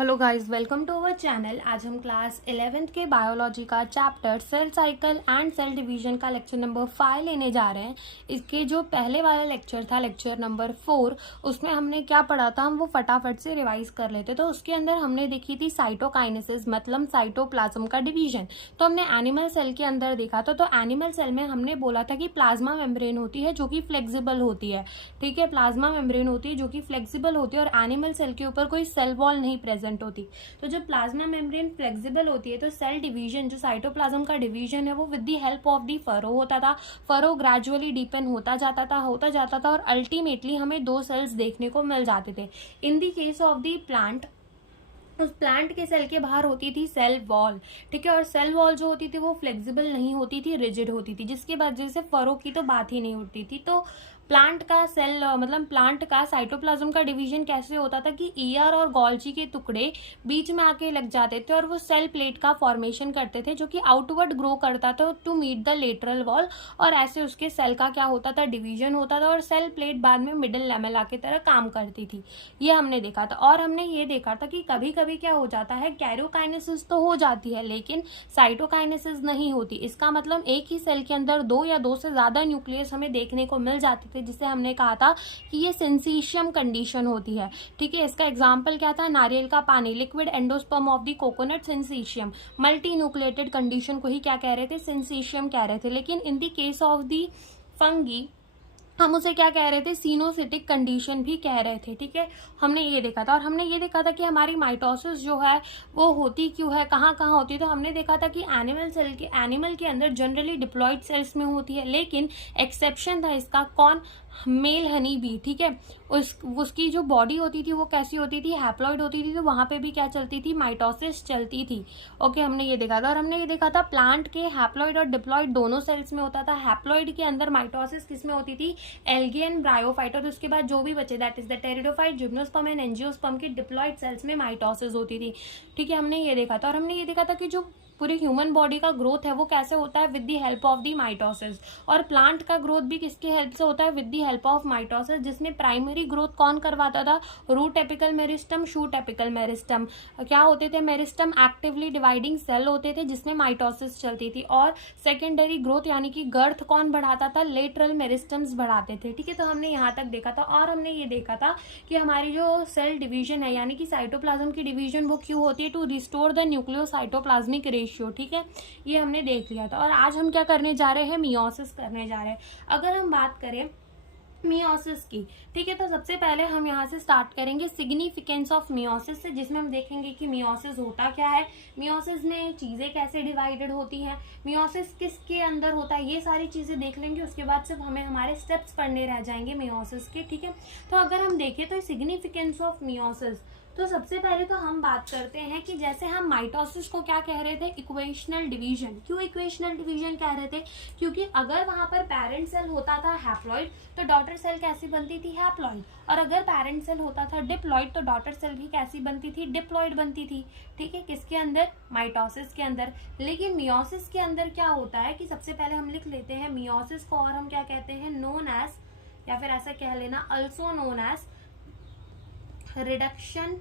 Hello guys, welcome to our channel. आज हम class 11th के बायोलॉजी का chapter cell cycle and cell division का लेक्चर नंबर 5 लेने जा रहे हैं। इसके जो पहले वाला लेक्चर था, लेक्चर नंबर 4, उसमें हमने क्या पढ़ा था, हम वो फटाफट से रिवाइज कर लेते। तो उसके अंदर हमने देखी थी साइटोकाइनेसिस, मतलब साइटोप्लाज्म का डिवीजन। तो हमने एनिमल सेल के अंदर देखा था। तो एनिमल सेल में हमने बोला था कि प्लाज्मा मेम्ब्रेन होती है जो कि फ्लेक्सिबल होती है। ठीक है, प्लाज्मा मेम्ब्रेन होती है जो कि फ्लेक्सिबल होती है और एनिमल सेल के ऊपर कोई सेल वॉल नहीं प्रेजेंट होती। तो जब प्लाज्मा मेम्ब्रेन फ्लेक्सिबल होती है तो सेल डिवीजन, जो साइटोप्लाज्म का डिवीजन है, वो with the help of the furrow होता था। फरो ग्रेजुअली डीपन होता जाता था और अल्टीमेटली हमें 2 सेल्स देखने को मिल जाते थे। इन the case of the plant, उस प्लांट के सेल के बाहर होती थी सेल वॉल। ठीक है, और सेल वॉल जो होती थी वो फ्लेक्सिबल नहीं होती थी, रिजिड होती थी, जिसकी वजह से फरो की तो बात ही नहीं उठती थी। तो प्लांट का सेल, मतलब प्लांट का साइटोप्लाज्म का डिवीजन कैसे होता था कि ईयर और गोल्जी के टुकड़े बीच में आके लग जाते थे और वो सेल प्लेट का फॉर्मेशन करते थे जो कि आउटवर्ड ग्रो करता था to meet the lateral wall, और ऐसे उसके सेल का क्या होता था, डिवीजन होता था और सेल प्लेट बाद में मिडिल लेमेला की तरह काम करती थी। ये हमने देखा था। और हमने ये देखा था कि कभी कभी क्या हो जाता है, कैरियोकाइनेसिस तो हो जाती है लेकिन साइटोकाइनेसिस नहीं होती। इसका मतलब एक ही सेल के अंदर 2 या 2 से ज्यादा न्यूक्लियस हमें देखने को मिल जाते थे, जिसे हमने कहा था कि ये सिंसीशियम कंडीशन होती है। ठीक है, इसका एग्जाम्पल क्या था, नारियल का पानी, liquid endosperm of the coconut, syncytium. Multi nucleated condition को ही क्या कह रहे थे, सिंसीशियम कह रहे थे। लेकिन इन the case of the fungi हम उसे क्या कह रहे थे, सीनोसिटिक कंडीशन भी कह रहे थे। ठीक है, हमने ये देखा था। और हमने ये देखा था कि हमारी माइटोसिस जो है वो होती क्यों है, कहाँ कहाँ होती है। तो हमने देखा था कि एनिमल के अंदर जनरली डिप्लॉयड सेल्स में होती है, लेकिन एक्सेप्शन था इसका, कौन, मेल हनी बी। ठीक है, उसकी जो बॉडी होती थी वो कैसी होती थी, हैप्लॉइड होती थी। तो वहां पे भी क्या चलती थी, माइटोसिस चलती थी। ओके, हमने ये देखा था। और हमने ये देखा था प्लांट के हैप्लॉइड और डिप्लॉयड दोनों सेल्स में होता था। हैप्लॉइड के अंदर माइटोसिस किस में होती थी, एल्गी एंड ब्रायोफाइट, और उसके बाद जो भी बचे that is the pteridophyte, gymnosperm and angiosperm की डिप्लॉयड सेल्स में माइटोसिस होती थी। ठीक है, हमने ये देखा था। और हमने ये देखा था कि जो पूरी ह्यूमन बॉडी का ग्रोथ है वो कैसे होता है, with the help of the mitosis. और प्लांट का ग्रोथ भी किसकी हेल्प से होता है, with the help of mitosis, जिसमें प्राइमरी ग्रोथ कौन करवाता था, root apical meristem, shoot apical meristem. क्या होते थे, मेरिस्टम एक्टिवली डिवाइडिंग सेल होते थे जिसमें माइटोसिस चलती थी। और सेकेंडरी ग्रोथ यानी कि गर्थ कौन बढ़ाता था, लेटरल मेरिस्टम्स बढ़ाते थे। ठीक है, तो हमने यहाँ तक देखा था। और हमने ये देखा था कि हमारी जो सेल डिवीजन है यानी कि साइटोप्लाज्म की डिवीजन वो क्यों होती है, to restore the nucleocytoplasmic ratio. ठीक है, ये हमने देख लिया था। और आज हम क्या करने जा रहे हैं, मियोसिस करने जा रहे हैं। अगर हम बात करें मियोसिस की, ठीक है, तो सबसे पहले हम यहाँ से स्टार्ट करेंगे सिग्निफिकेंस ऑफ मियोसिस से, जिसमें हम देखेंगे कि मियोसिस होता क्या है, मियोसिस में चीजें कैसे डिवाइडेड होती हैं, मियोसिस किसके अंदर होता है, ये सारी चीजें देख लेंगे। उसके बाद सिर्फ हमें हमारे स्टेप्स पढ़ने रह जाएंगे मियोसिस के। ठीक है, तो अगर हम देखें तो सिग्निफिकेंस ऑफ मियोसिस, तो सबसे पहले तो हम बात करते हैं कि जैसे हम माइटोसिस को क्या कह रहे थे, इक्वेशनल डिवीजन। क्यों इक्वेशनल डिवीजन कह रहे थे, क्योंकि अगर वहां पर पेरेंट सेल होता था हैप्लॉइड तो डॉटर सेल कैसी बनती थी, हैप्लॉइड। और अगर पेरेंट सेल होता था डिप्लॉइड तो डॉटर सेल भी कैसी बनती थी, डिप्लॉइड बनती थी। ठीक है, किसके अंदर, माइटोसिस के अंदर। लेकिन मियोसिस के अंदर क्या होता है कि सबसे पहले हम लिख लेते हैं मियोसिस को, और हम क्या कहते हैं, नोन एज, या फिर ऐसा कह लेना, also known as reduction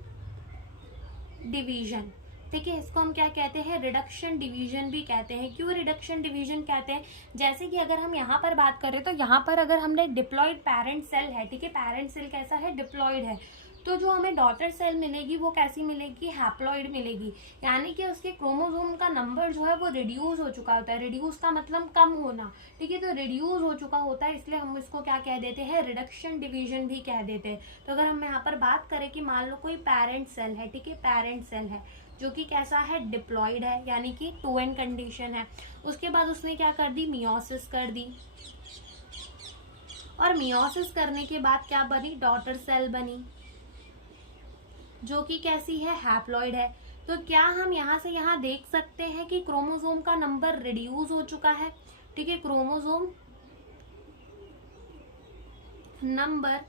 division. ठीक है, इसको हम क्या कहते हैं, रिडक्शन डिवीजन भी कहते हैं। क्यों रिडक्शन डिवीजन कहते हैं, जैसे कि अगर हम यहाँ पर बात करें तो यहाँ पर अगर हमने डिप्लॉयड पेरेंट सेल है, ठीक है, पेरेंट सेल कैसा है, डिप्लॉयड है, तो जो हमें डॉटर सेल मिलेगी वो कैसी मिलेगी, हैप्लॉइड मिलेगी। यानी कि उसके क्रोमोसोम का नंबर जो है वो रिड्यूस हो चुका होता है। रिड्यूस का मतलब कम होना। ठीक है, तो रिड्यूस हो चुका होता है, इसलिए हम इसको क्या कह देते हैं, रिडक्शन डिवीजन भी कह देते हैं। तो अगर हम यहाँ पर बात करें कि मान लो कोई पेरेंट सेल है, ठीक है, पेरेंट सेल है जो कि कैसा है, डिप्लॉयड है, यानी कि 2n कंडीशन है। उसके बाद उसने क्या कर दी, मियोसिस कर दी, और मियोसिस करने के बाद क्या बनी, डॉटर सेल बनी जो कि कैसी है, हैप्लॉइड है। तो क्या हम यहाँ से यहाँ देख सकते हैं कि क्रोमोसोम का नंबर रिड्यूस हो चुका है। ठीक है, क्रोमोसोम नंबर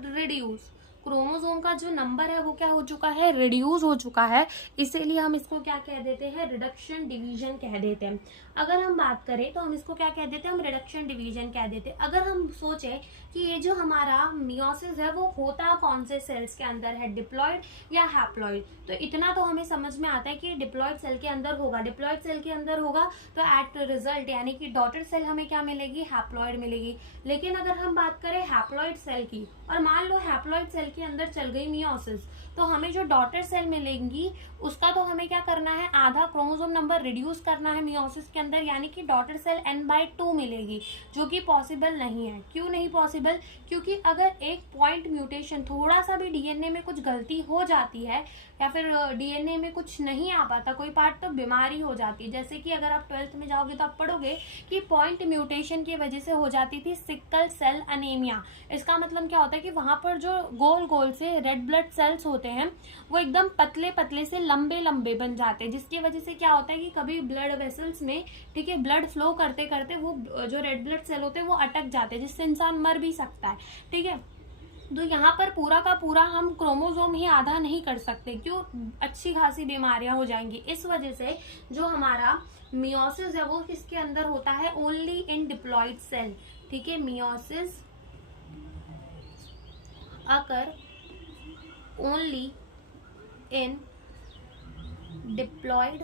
रिड्यूस। क्रोमोसोम का जो नंबर है वो क्या हो चुका है, रिड्यूस हो चुका है, इसीलिए हम इसको क्या कह देते हैं, रिडक्शन डिवीजन कह देते हैं। अगर हम बात करें तो हम इसको क्या कह देते हैं, हम रिडक्शन डिवीजन कह देते हैं। अगर हम सोचें कि ये जो हमारा मियोसिस है वो होता कौन से सेल्स के अंदर है, डिप्लॉइड या हैप्लॉइड, तो इतना तो हमें समझ में आता है कि डिप्लॉइड सेल के अंदर होगा। डिप्लॉइड सेल के अंदर होगा तो एट रिजल्ट यानी कि डॉटर सेल हमें क्या मिलेगी, हैप्लॉइड मिलेगी। लेकिन अगर हम बात करें हैप्लॉइड सेल की, और मान लो हैप्लॉइड सेल के अंदर चल गई मियोसिस, तो हमें जो डॉटर सेल मिलेंगी उसका तो हमें क्या करना है, आधा क्रोमोसोम नंबर रिड्यूस करना है मियोसिस के अंदर, यानी कि डॉटर सेल n/2 मिलेगी, जो कि पॉसिबल नहीं है। क्यों नहीं पॉसिबल, क्योंकि अगर एक पॉइंट म्यूटेशन, थोड़ा सा भी डीएनए में कुछ गलती हो जाती है या फिर डीएनए में कुछ नहीं आ पाता कोई पार्ट, तो बीमारी हो जाती है। जैसे कि अगर आप 12th में जाओगे तो आप पढ़ोगे कि पॉइंट म्यूटेशन की वजह से हो जाती थी सिकल सेल अनीमिया। इसका मतलब क्या होता है कि वहां पर जो गोल गोल से रेड ब्लड सेल्स होते हैं वो एकदम पतले पतले से लंबे लंबे बन जाते हैं, जिसकी वजह से क्या होता है कि कभी ब्लड वेसल्स में, ठीक है, ब्लड फ्लो करते करते वो जो रेड ब्लड सेल होते हैं वो अटक जाते हैं, जिससे इंसान मर भी सकता है। ठीक है, तो यहाँ पर पूरा का पूरा हम क्रोमोसोम ही आधा नहीं कर सकते, क्यों, अच्छी खासी बीमारियां हो जाएंगी। इस वजह से जो हमारा मियोसिस है वो किसके अंदर होता है, ओनली इन डिप्लॉइड सेल। ठीक है, meiosis occur only in diploid,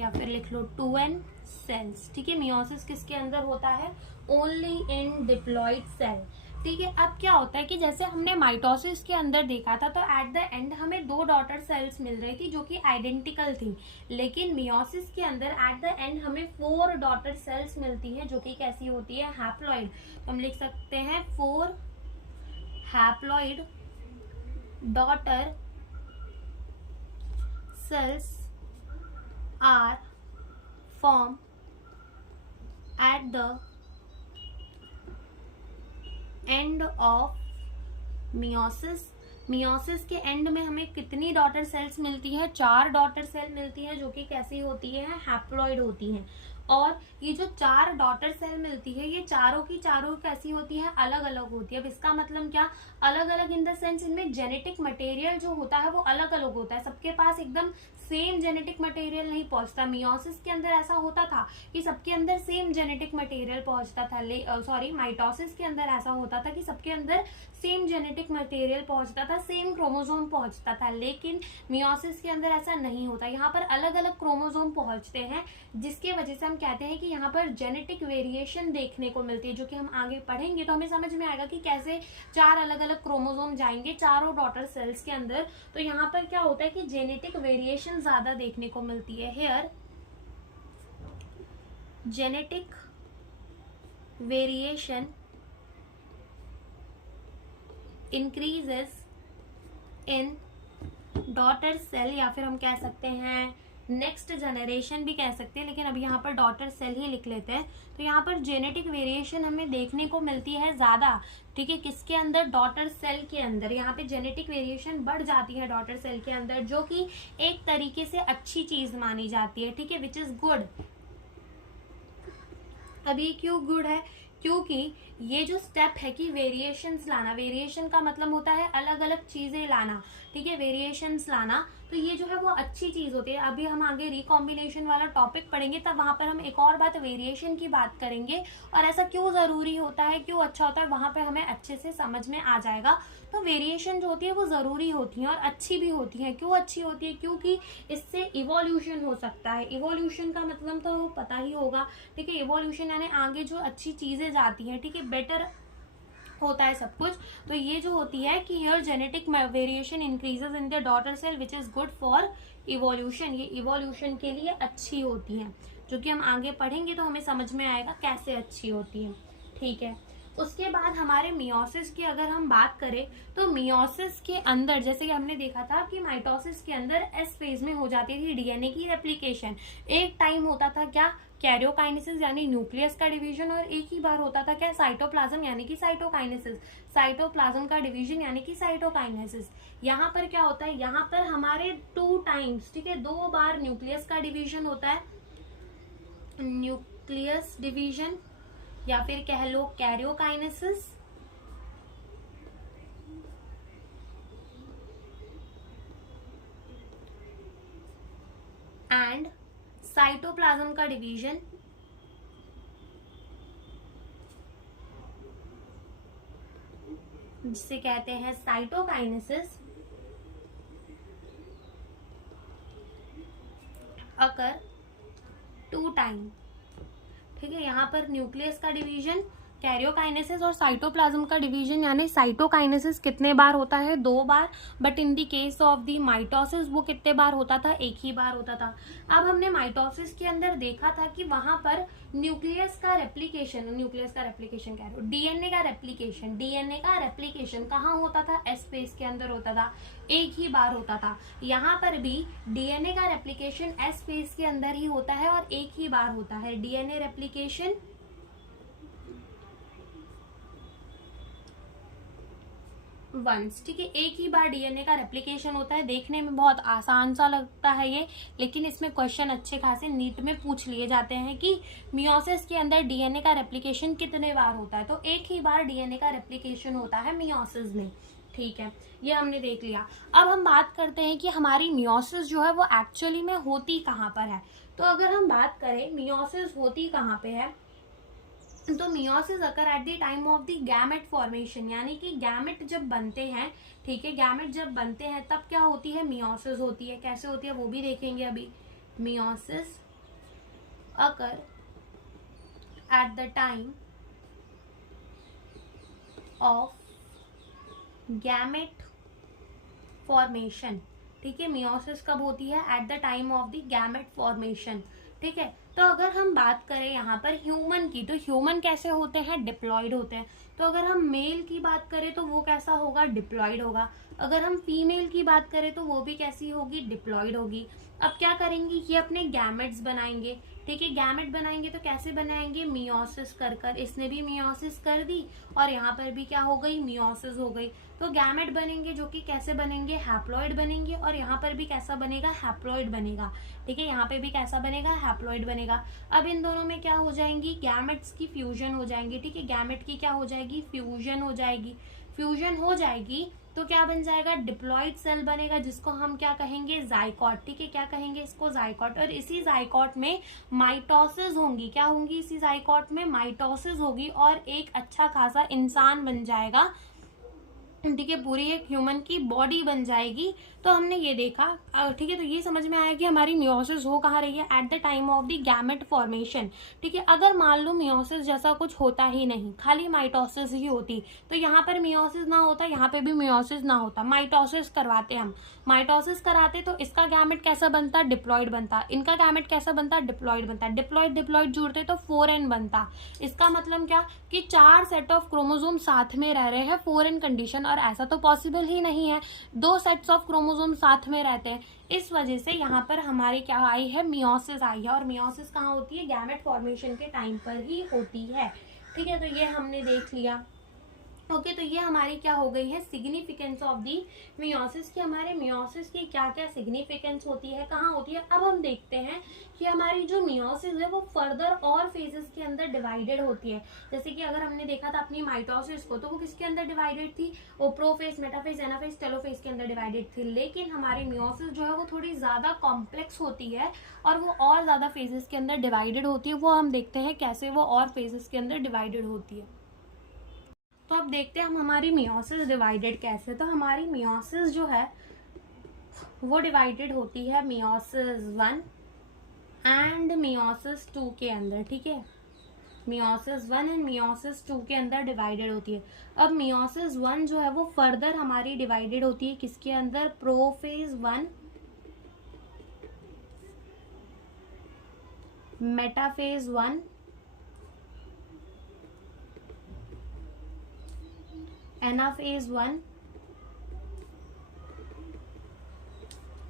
या फिर लिख लो 2n सेल्स। ठीक है, मियोसिस किसके अंदर होता है, ओनली इन डिप्लॉइड सेल। ठीक है, अब क्या होता है कि जैसे हमने माइटोसिस के अंदर देखा था तो एट द एंड हमें 2 डॉटर सेल्स मिल रही थी जो कि आइडेंटिकल थी, लेकिन मियोसिस के अंदर एट द एंड हमें 4 डॉटर सेल्स मिलती हैं जो कि कैसी होती है, हैप्लॉइड। तो हम लिख सकते हैं 4 haploid daughter cells are formed at the end of meiosis। Meiosis के एंड में हमें कितनी डॉटर सेल्स मिलती है, 4 डॉटर सेल मिलती है जो कि कैसी होती है, हैप्लॉइड होती हैं। और ये जो 4 डॉटर सेल मिलती है ये चारों की चारों कैसी होती है, अलग अलग होती है। अब इसका मतलब क्या, अलग अलग इन द सेंस इनमें जेनेटिक मटेरियल जो होता है वो अलग अलग होता है, सबके पास एकदम सेम जेनेटिक मटेरियल नहीं पहुंचता। मियोसिस के अंदर ऐसा होता था कि सबके अंदर सेम जेनेटिक मटेरियल पहुंचता था, माइटोसिस के अंदर ऐसा होता था कि सबके अंदर सेम जेनेटिक मटेरियल पहुंचता था, सेम क्रोमोसोम पहुंचता था। लेकिन मियोसिस के अंदर ऐसा नहीं होता, यहाँ पर अलग अलग क्रोमोसोम पहुंचते हैं, जिसके वजह से हम कहते हैं कि यहाँ पर जेनेटिक वेरिएशन देखने को मिलती है, जो कि हम आगे पढ़ेंगे तो हमें समझ में आएगा कि कैसे 4 अलग अलग क्रोमोसोम जाएंगे चारों डॉटर सेल्स के अंदर। तो यहाँ पर क्या होता है कि जेनेटिक वेरिएशन ज्यादा देखने को मिलती है। Here genetic variation increases in daughter cell, या फिर हम कह सकते हैं नेक्स्ट जनरेशन भी कह सकते हैं, लेकिन अभी यहाँ पर डॉटर सेल ही लिख लेते हैं। तो यहाँ पर जेनेटिक वेरिएशन हमें देखने को मिलती है ज्यादा। ठीक है, किसके अंदर, डॉटर सेल के अंदर। यहाँ पे जेनेटिक वेरिएशन बढ़ जाती है डॉटर सेल के अंदर, जो कि एक तरीके से अच्छी चीज मानी जाती है। ठीक है, विच इज गुड। अब ये क्यों गुड है, क्योंकि ये जो स्टेप है कि वेरिएशंस लाना, वेरिएशन का मतलब होता है अलग अलग चीजें लाना। ठीक है, वेरिएशंस लाना, तो ये जो है वो अच्छी चीज होती है। अभी हम आगे रिकॉम्बिनेशन वाला टॉपिक पढ़ेंगे तब वहां पर हम एक और बात वेरिएशन की बात करेंगे, और ऐसा क्यों जरूरी होता है, क्यों अच्छा होता है, वहां पर हमें अच्छे से समझ में आ जाएगा। तो वेरिएशन जो होती है वो जरूरी होती है और अच्छी भी होती है। क्यों अच्छी होती है, क्योंकि इससे इवोल्यूशन हो सकता है। इवोल्यूशन का मतलब तो वो पता ही होगा। ठीक है, इवोल्यूशन यानी आगे जो अच्छी चीजें जाती हैं, ठीक है, बेटर होता है सब कुछ। तो ये जो होती है कि here genetic variation increases in the daughter cell which is good for evolution, ये इवोल्यूशन के लिए अच्छी होती है, जो कि हम आगे पढ़ेंगे तो हमें समझ में आएगा कैसे अच्छी होती है। ठीक है, उसके बाद हमारे मियोसिस की अगर हम बात करें तो मियोसिस के अंदर जैसे कि हमने देखा था कि माइटोसिस के अंदर एस फेज में हो जाती थी डीएनए की रेप्लिकेशन। एक टाइम होता था क्या, कैरियोकाइनेसिस यानी न्यूक्लियस का डिवीजन, और एक ही बार होता था क्या, साइटोप्लाज्म यानी कि साइटोकाइनेसिस। साइटोप्लाज्म का डिवीजन यानी कि साइटोकाइनेसिस। यहाँ पर क्या होता है, यहाँ पर हमारे 2 टाइम्स, ठीक है, 2 बार न्यूक्लियस का डिवीजन होता है, न्यूक्लियस डिवीजन, या फिर कह लो कैरियोकाइनेसिस, एंड साइटोप्लाज्म का डिवीजन जिसे कहते हैं साइटोकाइनेसिस अकर 2 टाइम। ठीक है, यहाँ पर न्यूक्लियस का डिवीजन, कैरियोकाइनेसिस और साइटोप्लाज्म का डिवीजन यानी साइटोकाइनेसिस कितने बार होता है, 2 बार, but in the case of the mitosis वो कितने बार होता था, एक ही बार होता था। अब हमने माइटोसिस के अंदर देखा था कि वहां पर न्यूक्लियस का रेप्लिकेशन कह रहे हो, डीएनए का रेप्लिकेशन कहाँ होता था, एस फेज के अंदर होता था, एक ही बार होता था। यहाँ पर भी डीएनए का रेप्लिकेशन एस फेज के अंदर ही होता है और एक ही बार होता है। डीएनए रेप्लिकेशन वंस, ठीक है, एक ही बार डीएनए का रेप्लिकेशन होता है। देखने में बहुत आसान सा लगता है ये, लेकिन इसमें क्वेश्चन अच्छे खासे नीट में पूछ लिए जाते हैं कि मियोसिस के अंदर डीएनए का रेप्लिकेशन कितने बार होता है, तो एक ही बार डीएनए का रेप्लिकेशन होता है मियोसिस में। ठीक है, ये हमने देख लिया। अब हम बात करते हैं कि हमारी मियोसिस जो है वो एक्चुअली में होती कहाँ पर है। तो अगर हम बात करें मियोसिस होती कहाँ पे है, तो meiosis occur at the time of the gamete formation, यानी कि गैमेट जब बनते हैं, ठीक है, गैमेट जब बनते हैं तब क्या होती है, मियोसिस होती है। कैसे होती है वो भी देखेंगे अभी। Meiosis occur at the time of gamete formation, ठीक है, मियोसिस कब होती है, at the time of the gamete formation. ठीक है, तो अगर हम बात करें यहाँ पर ह्यूमन की, तो ह्यूमन कैसे होते हैं, डिप्लॉयड होते हैं। तो अगर हम मेल की बात करें तो वो कैसा होगा, डिप्लॉयड होगा। अगर हम फीमेल की बात करें तो वो भी कैसी होगी, डिप्लॉयड होगी। अब क्या करेंगी, ये अपने गैमेट्स बनाएंगे। ठीक है, गैमेट बनाएंगे तो कैसे बनाएंगे, मियोसिस कर कर, इसने भी मियोसिस कर दी और यहाँ पर भी क्या हो गई, मियोसिस हो गई। तो गैमेट बनेंगे जो कि कैसे बनेंगे, हैप्लॉइड बनेंगे, और यहाँ पर भी कैसा बनेगा, हैप्लॉइड बनेगा। ठीक है, यहाँ पे भी कैसा बनेगा, हैप्लॉइड बनेगा। अब इन दोनों में क्या हो जाएंगी, गैमेट्स की फ्यूजन हो जाएंगी। ठीक है, गैमेट की क्या हो जाएगी, फ्यूजन हो जाएगी। फ्यूजन हो जाएगी तो क्या बन जाएगा, डिप्लॉइड सेल बनेगा, जिसको हम क्या कहेंगे, जाइकोट। ठीक है, क्या कहेंगे इसको, जाइकोट। और इसी जाइकोट में माइटोसिस होंगी, क्या होंगी, इसी जाइकोट में माइटोसिस होगी और एक अच्छा खासा इंसान बन जाएगा। ठीक है, पूरी एक ह्यूमन की बॉडी बन जाएगी। तो हमने ये देखा, ठीक है, तो ये समझ में आया कि हमारी मियोसिस हो कहाँ रही है, at the time of the gamete formation. ठीक है, अगर मान लो मियोसिस जैसा कुछ होता ही नहीं, खाली माइटोसिस ही होती, तो यहाँ पर मियोसिस ना होता, यहाँ पे भी मियोसिस ना होता, माइटोसिस करवाते हम। माइटोसिस कराते तो इसका गैमेट कैसा बनता, डिप्लॉइड बनता, इनका गैमेट कैसा बनता, डिप्लॉइड बनता, डिप्लॉइड डिप्लॉइड जुड़ते तो 4n बनता। इसका मतलब क्या कि 4 सेट ऑफ क्रोमोसोम साथ में रह रहे हैं 4n कंडीशन, और ऐसा तो पॉसिबल ही नहीं है, 2 सेट्स ऑफ क्रोमोसोम साथ में रहते हैं। इस वजह से यहाँ पर हमारी क्या आई है, मियोसिस आई है। और मियोसिस कहाँ होती है, गैमेट फॉर्मेशन के टाइम पर ही होती है। ठीक है, तो ये हमने देख लिया। ओके, तो ये हमारी क्या हो गई है, सिग्निफिकेंस ऑफ दी मियोसिस की। हमारे मियोसिस की क्या क्या सिग्निफिकेंस होती है, कहाँ होती है। अब हम देखते हैं कि हमारी जो मियोसिस है वो फर्दर और फेजेस के अंदर डिवाइडेड होती है। जैसे कि अगर हमने देखा था अपनी माइटोसिस को, तो वो किसके अंदर डिवाइडेड थी, वो प्रोफेज, मेटाफेज, एनाफेज, टेलोफेज के अंदर डिवाइडेड थी। लेकिन हमारी मियोसिस जो है वो थोड़ी ज्यादा कॉम्प्लेक्स होती है और वो और ज्यादा फेजेस के अंदर डिवाइडेड होती है। वो हम देखते हैं कैसे वो और फेजेस के अंदर डिवाइडेड होती है। तो अब देखते हैं हम हमारी मियोसिस डिवाइडेड कैसे। तो हमारी मियोसिस जो है वो डिवाइडेड होती है मियोसिस 1 एंड मियोसिस 2 के अंदर। ठीक है, मियोसिस 1 एंड मियोसिस 2 के अंदर डिवाइडेड होती है। अब मियोसिस 1 जो है वो फर्दर हमारी डिवाइडेड होती है किसके अंदर, prophase 1, metaphase 1, anaphase 1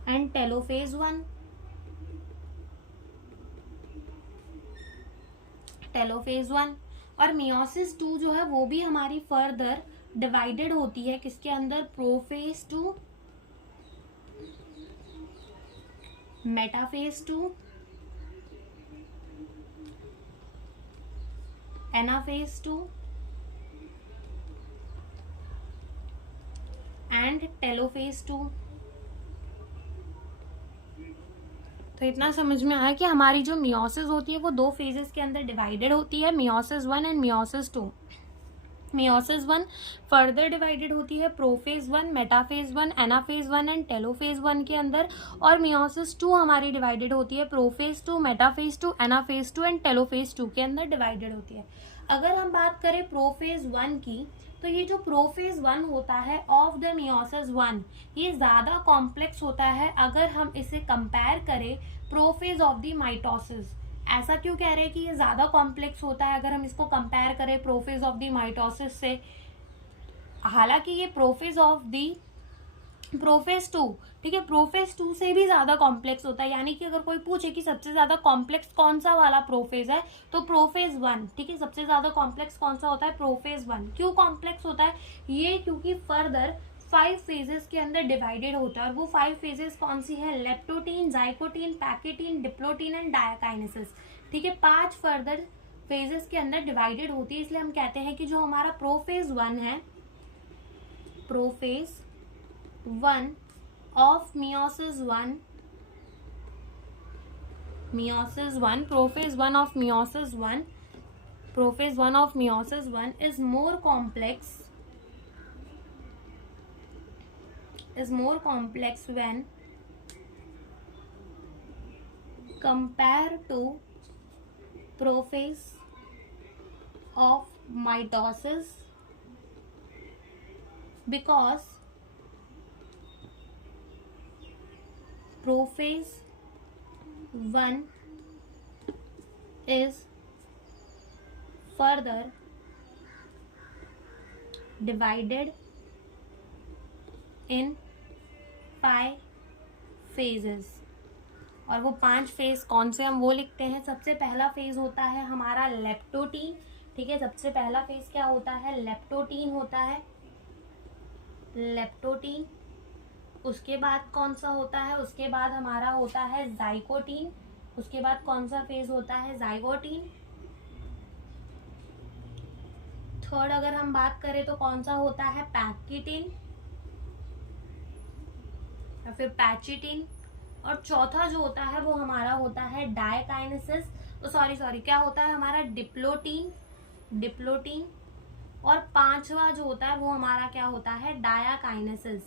and telophase 1। Telophase 1 और मियोसिस 2 जो है वो भी हमारी फर्दर डिवाइडेड होती है किसके अंदर, prophase 2, metaphase 2, anaphase 2 and telophase 2। तो इतना समझ में आया कि हमारी जो मियोसिस होती है वो 2 फेजेस के अंदर डिवाइडेड होती है, meiosis 1 and meiosis 2। Meiosis 1 further divided होती है prophase 1, metaphase 1, anaphase 1 and telophase 1 के अंदर, और मियोसिस 2 हमारी डिवाइडेड होती है prophase 2, metaphase 2, anaphase 2 and telophase 2 के अंदर डिवाइडेड होती है। अगर हम बात करें प्रोफेज 1 की, तो ये जो प्रोफेज 1 होता है ऑफ द मियोसिस 1, ये ज़्यादा कॉम्प्लेक्स होता है अगर हम इसे कंपेयर करें प्रोफेज ऑफ द माइटोसिस। ऐसा क्यों कह रहे हैं कि ये ज़्यादा कॉम्प्लेक्स होता है अगर हम इसको कंपेयर करें प्रोफेज ऑफ द माइटोसिस से? हालांकि ये प्रोफेज ऑफ द प्रोफेज 2, ठीक है, प्रोफेज 2 से भी ज़्यादा कॉम्प्लेक्स होता है। यानी कि अगर कोई पूछे कि सबसे ज़्यादा कॉम्प्लेक्स कौन सा वाला प्रोफेज है, तो प्रोफेज 1, ठीक है, सबसे ज़्यादा कॉम्प्लेक्स कौन सा होता है? प्रोफेज 1। क्यों कॉम्प्लेक्स होता है ये? क्योंकि फर्दर 5 फेजेस के अंदर डिवाइडेड होता है, और वो 5 फेजेस कौन सी है? Leptotene, zygotene, pachytene, diplotene and diakinesis, ठीक है, 5 फर्दर फेजेस के अंदर डिवाइडेड होती है। इसलिए हम कहते हैं कि जो हमारा प्रोफेज 1 है, prophase 1 of meiosis 1, meiosis 1, prophase 1 of meiosis 1, prophase 1 of meiosis 1 is more complex when compared to prophase of mitosis, because prophase 1 is further divided in 5 phases। और वो 5 फेज कौन से, हम वो लिखते हैं। सबसे पहला फेज होता है हमारा लेप्टोटीन, ठीक है, सबसे पहला फेज क्या होता है? लेप्टोटीन होता है, लेप्टोटीन। उसके बाद कौन सा होता है? उसके बाद हमारा होता है जाइकोटीन। उसके बाद कौन सा फेज होता है? जाइगोटीन। थर्ड अगर हम बात करें तो कौन सा होता है? पैकिटिन या फिर पैचिटिन। और चौथा जो होता है वो हमारा होता है डायकाइनेसिस, तो सॉरी क्या होता है हमारा? Diplotene, diplotene. और 5वां जो होता है वो हमारा क्या होता है? डायकाइनेसिस,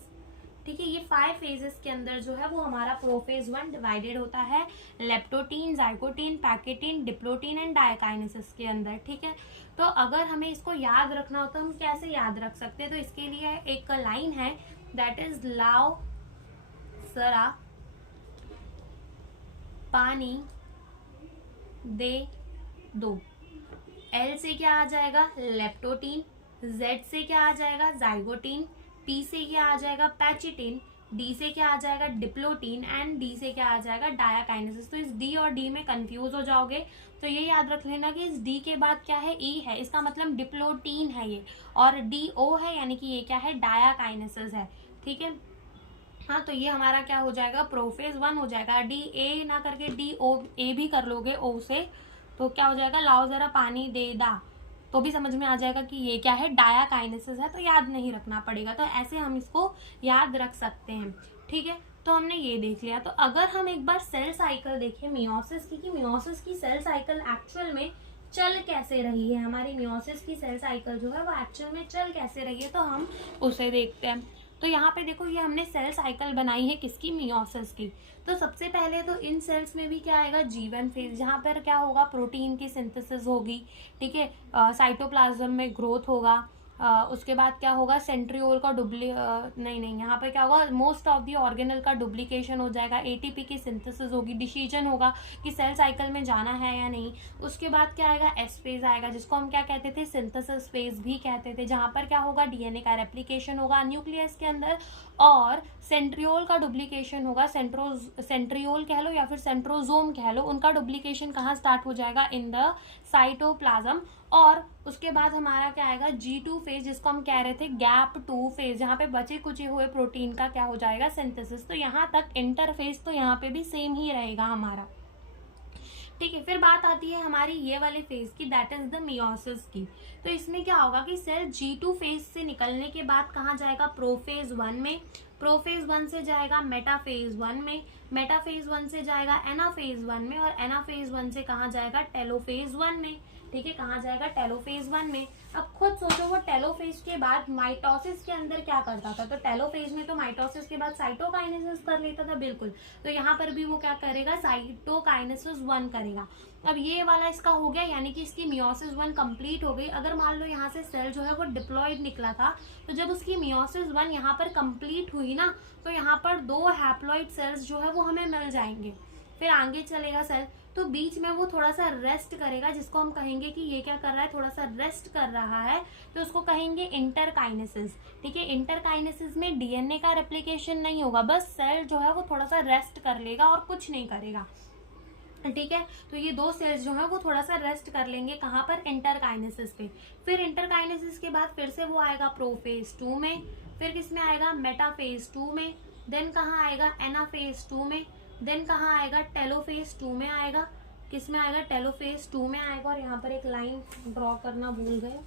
ठीक है। ये 5 फेजेस के अंदर जो है वो हमारा प्रोफेज 1 डिवाइडेड होता है leptotene, zygotene, pachytene, diplotene and diakinesis के अंदर, ठीक है। तो अगर हमें इसको याद रखना हो तो हम कैसे याद रख सकते हैं? तो इसके लिए एक लाइन है, दैट इज लाओ सरा पानी दे दो। एल से क्या आ जाएगा? लेप्टोटीन। जेड से क्या आ जाएगा? जाइगोटीन। पी से क्या आ जाएगा? पैचिटिन। डी से क्या आ जाएगा? डिप्लोटीन। एंड डी से क्या आ जाएगा? डायकाइनेसिस। तो इस डी और डी में कंफ्यूज हो जाओगे, तो ये याद रख लेना कि इस डी के बाद क्या है? ई है, इसका मतलब डिप्लोटीन है ये, और डी ओ है, यानी कि ये क्या है? डायकाइनेसिस है, ठीक है। हाँ, तो ये हमारा क्या हो जाएगा? प्रोफेज 1 हो जाएगा। डी ए ना करके डी ओ ए भी कर लोगे ओ से, तो क्या हो जाएगा? लाओ जरा पानी दे दा, तो भी समझ में आ जाएगा कि ये क्या है? डायकाइनेसिस है, तो याद नहीं रखना पड़ेगा। तो ऐसे हम इसको याद रख सकते हैं, ठीक है। तो हमने ये देख लिया। तो अगर हम एक बार सेल साइकिल देखें मियोसिस की, कि मियोसिस की सेल साइकिल एक्चुअल में चल कैसे रही है, हमारी मियोसिस की सेल साइकिल जो है वो एक्चुअल में चल कैसे रही है, तो हम उसे देखते हैं। तो यहाँ पे देखो, ये हमने सेल साइकिल बनाई है किसकी? मियोसिस की। तो सबसे पहले तो इन सेल्स में भी क्या आएगा? G1 फेज, जहाँ पर क्या होगा? प्रोटीन की सिंथेसिस होगी, ठीक है, साइटोप्लाज्म में ग्रोथ होगा। उसके बाद क्या होगा? सेंट्रियोल का यहाँ पे क्या होगा? मोस्ट ऑफ दी ऑर्गेनल का डुप्लीकेशन हो जाएगा, एटीपी की सिंथेसिस होगी, डिसीजन होगा कि सेल साइकिल में जाना है या नहीं। उसके बाद क्या आएगा? एस फेज आएगा, जिसको हम क्या कहते थे? सिंथेसिस फेज भी कहते थे, जहां पर क्या होगा? डीएनए का रेप्लिकेशन होगा न्यूक्लियस के अंदर, और सेंट्रियोल का डुप्लीकेशन होगा। सेंट्रियोल कह लो या फिर सेंट्रोजोम कह लो, उनका डुप्लीकेशन कहाँ स्टार्ट हो जाएगा? In the cytoplasm. और उसके बाद हमारा क्या आएगा? G2 फेज, जिसको हम कह रहे थे गैप 2 फेज, जहाँ पे बचे कुचे हुए प्रोटीन का क्या हो जाएगा? सिंथेसिस। तो यहाँ तक इंटरफेस तो यहाँ पे भी सेम ही रहेगा हमारा, ठीक है। फिर बात आती है हमारी ये वाले फेज की, दैट इज द मियोसिस की। तो इसमें क्या होगा कि सेल G2 फेज से निकलने के बाद कहाँ जाएगा? प्रोफेज 1 में। प्रोफेज 1 से जाएगा मेटाफेज 1 में, मेटाफेज 1 से जाएगा एनाफेज 1 में, और एनाफेज 1 से कहाँ जाएगा, टेलोफेज 1 में। ठीक है, कहाँ जाएगा, टेलोफेज 1 में। अब खुद सोचो वो टेलोफेज के बाद माइटोसिस के अंदर क्या करता था, तो टेलोफेज में तो माइटोसिस के बाद साइटोकाइनेसिस कर लेता था, बिल्कुल। तो यहाँ पर भी वो क्या करेगा, साइटोकाइनेसिस 1 करेगा। अब ये वाला इसका हो गया, यानी कि इसकी मियोसिस 1 कंप्लीट हो गई। अगर मान लो यहाँ से सेल जो है वो डिप्लॉयड निकला था, तो जब उसकी मियोसिस 1 यहाँ पर कंप्लीट हुई ना, तो यहाँ पर 2 हैप्लॉइड सेल्स जो है वो हमें मिल जाएंगे। फिर आगे चलेगा सेल, तो बीच में वो थोड़ा सा रेस्ट करेगा, जिसको हम कहेंगे कि ये क्या कर रहा है, थोड़ा सा रेस्ट कर रहा है, तो उसको कहेंगे इंटरकाइनेसिस। ठीक है, इंटरकाइनेसिस में डीएनए का रेप्लिकेशन नहीं होगा, बस सेल जो है वो थोड़ा सा रेस्ट कर लेगा और कुछ नहीं करेगा। ठीक है, तो ये 2 सेल्स जो है वो थोड़ा सा रेस्ट कर लेंगे, कहाँ पर, इंटरकाइनेसिस पे। फिर इंटरकाइनेसिस के बाद फिर से वो आएगा प्रोफेज 2 में, फिर किस में आएगा, मेटाफेज 2 में, देन कहाँ आएगा, एनाफेज 2 में, देन कहाँ आएगा, टेलोफेज 2 में आएगा। किस में आएगा, टेलोफेज 2 में आएगा। और यहाँ पर एक लाइन ड्रॉ करना भूल गए।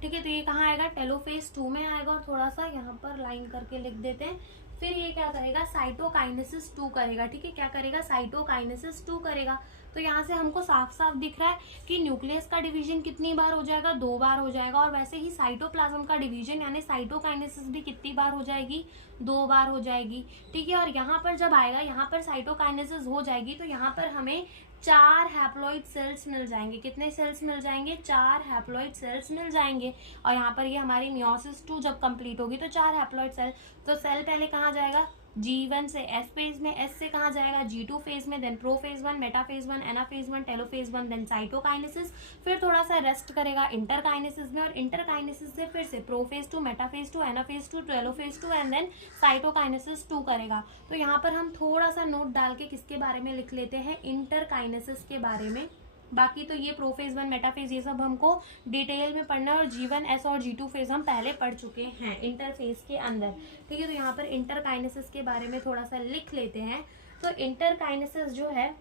ठीक है, तो ये कहाँ आएगा, टेलोफेज 2 में आएगा, और थोड़ा सा यहाँ पर लाइन करके लिख देते हैं। फिर ये क्या करेगा, साइटोकाइनेसिस 2 करेगा। ठीक है, क्या करेगा, साइटोकाइनेसिस 2 करेगा। तो यहाँ से हमको साफ साफ दिख रहा है कि न्यूक्लियस का डिवीजन कितनी बार हो जाएगा, 2 बार हो जाएगा। और वैसे ही साइटोप्लाज्म का डिवीजन यानी साइटोकाइनेसिस भी कितनी बार हो जाएगी, 2 बार हो जाएगी। ठीक है, और यहाँ पर जब आएगा, यहाँ पर साइटोकाइनेसिस हो जाएगी, तो यहाँ पर हमें 4 हैप्लॉइड सेल्स मिल जाएंगे। कितने सेल्स मिल जाएंगे, 4 हैप्लॉइड सेल्स मिल जाएंगे। और यहाँ पर ये हमारी मियोसिस 2 जब कंप्लीट होगी तो 4 हैप्लॉइड सेल। तो सेल पहले कहाँ जाएगा, G1 से S फेज में, S से कहाँ जाएगा, G2 फेज में, then prophase 1, metaphase 1, anaphase 1, telophase 1, then cytokinesis. फिर थोड़ा सा रेस्ट करेगा इंटरकाइनेसिस में, और इंटरकाइनेसिस से फिर से prophase 2, metaphase 2, anaphase 2, telophase 2 and then cytokinesis 2 करेगा। तो यहाँ पर हम थोड़ा सा नोट डाल के किसके बारे में लिख लेते हैं, इंटरकाइनेसिस के बारे में। बाकी तो ये प्रोफेज 1, मेटाफेज, ये सब हमको डिटेल में पढ़ना है, और G1, S और G2 फेज हम पहले पढ़ चुके हैं इंटरफेज के अंदर। ठीक है, तो यहाँ पर इंटरकाइनेसिस के बारे में थोड़ा सा लिख लेते हैं। तो इंटरकाइनेसिस जो है,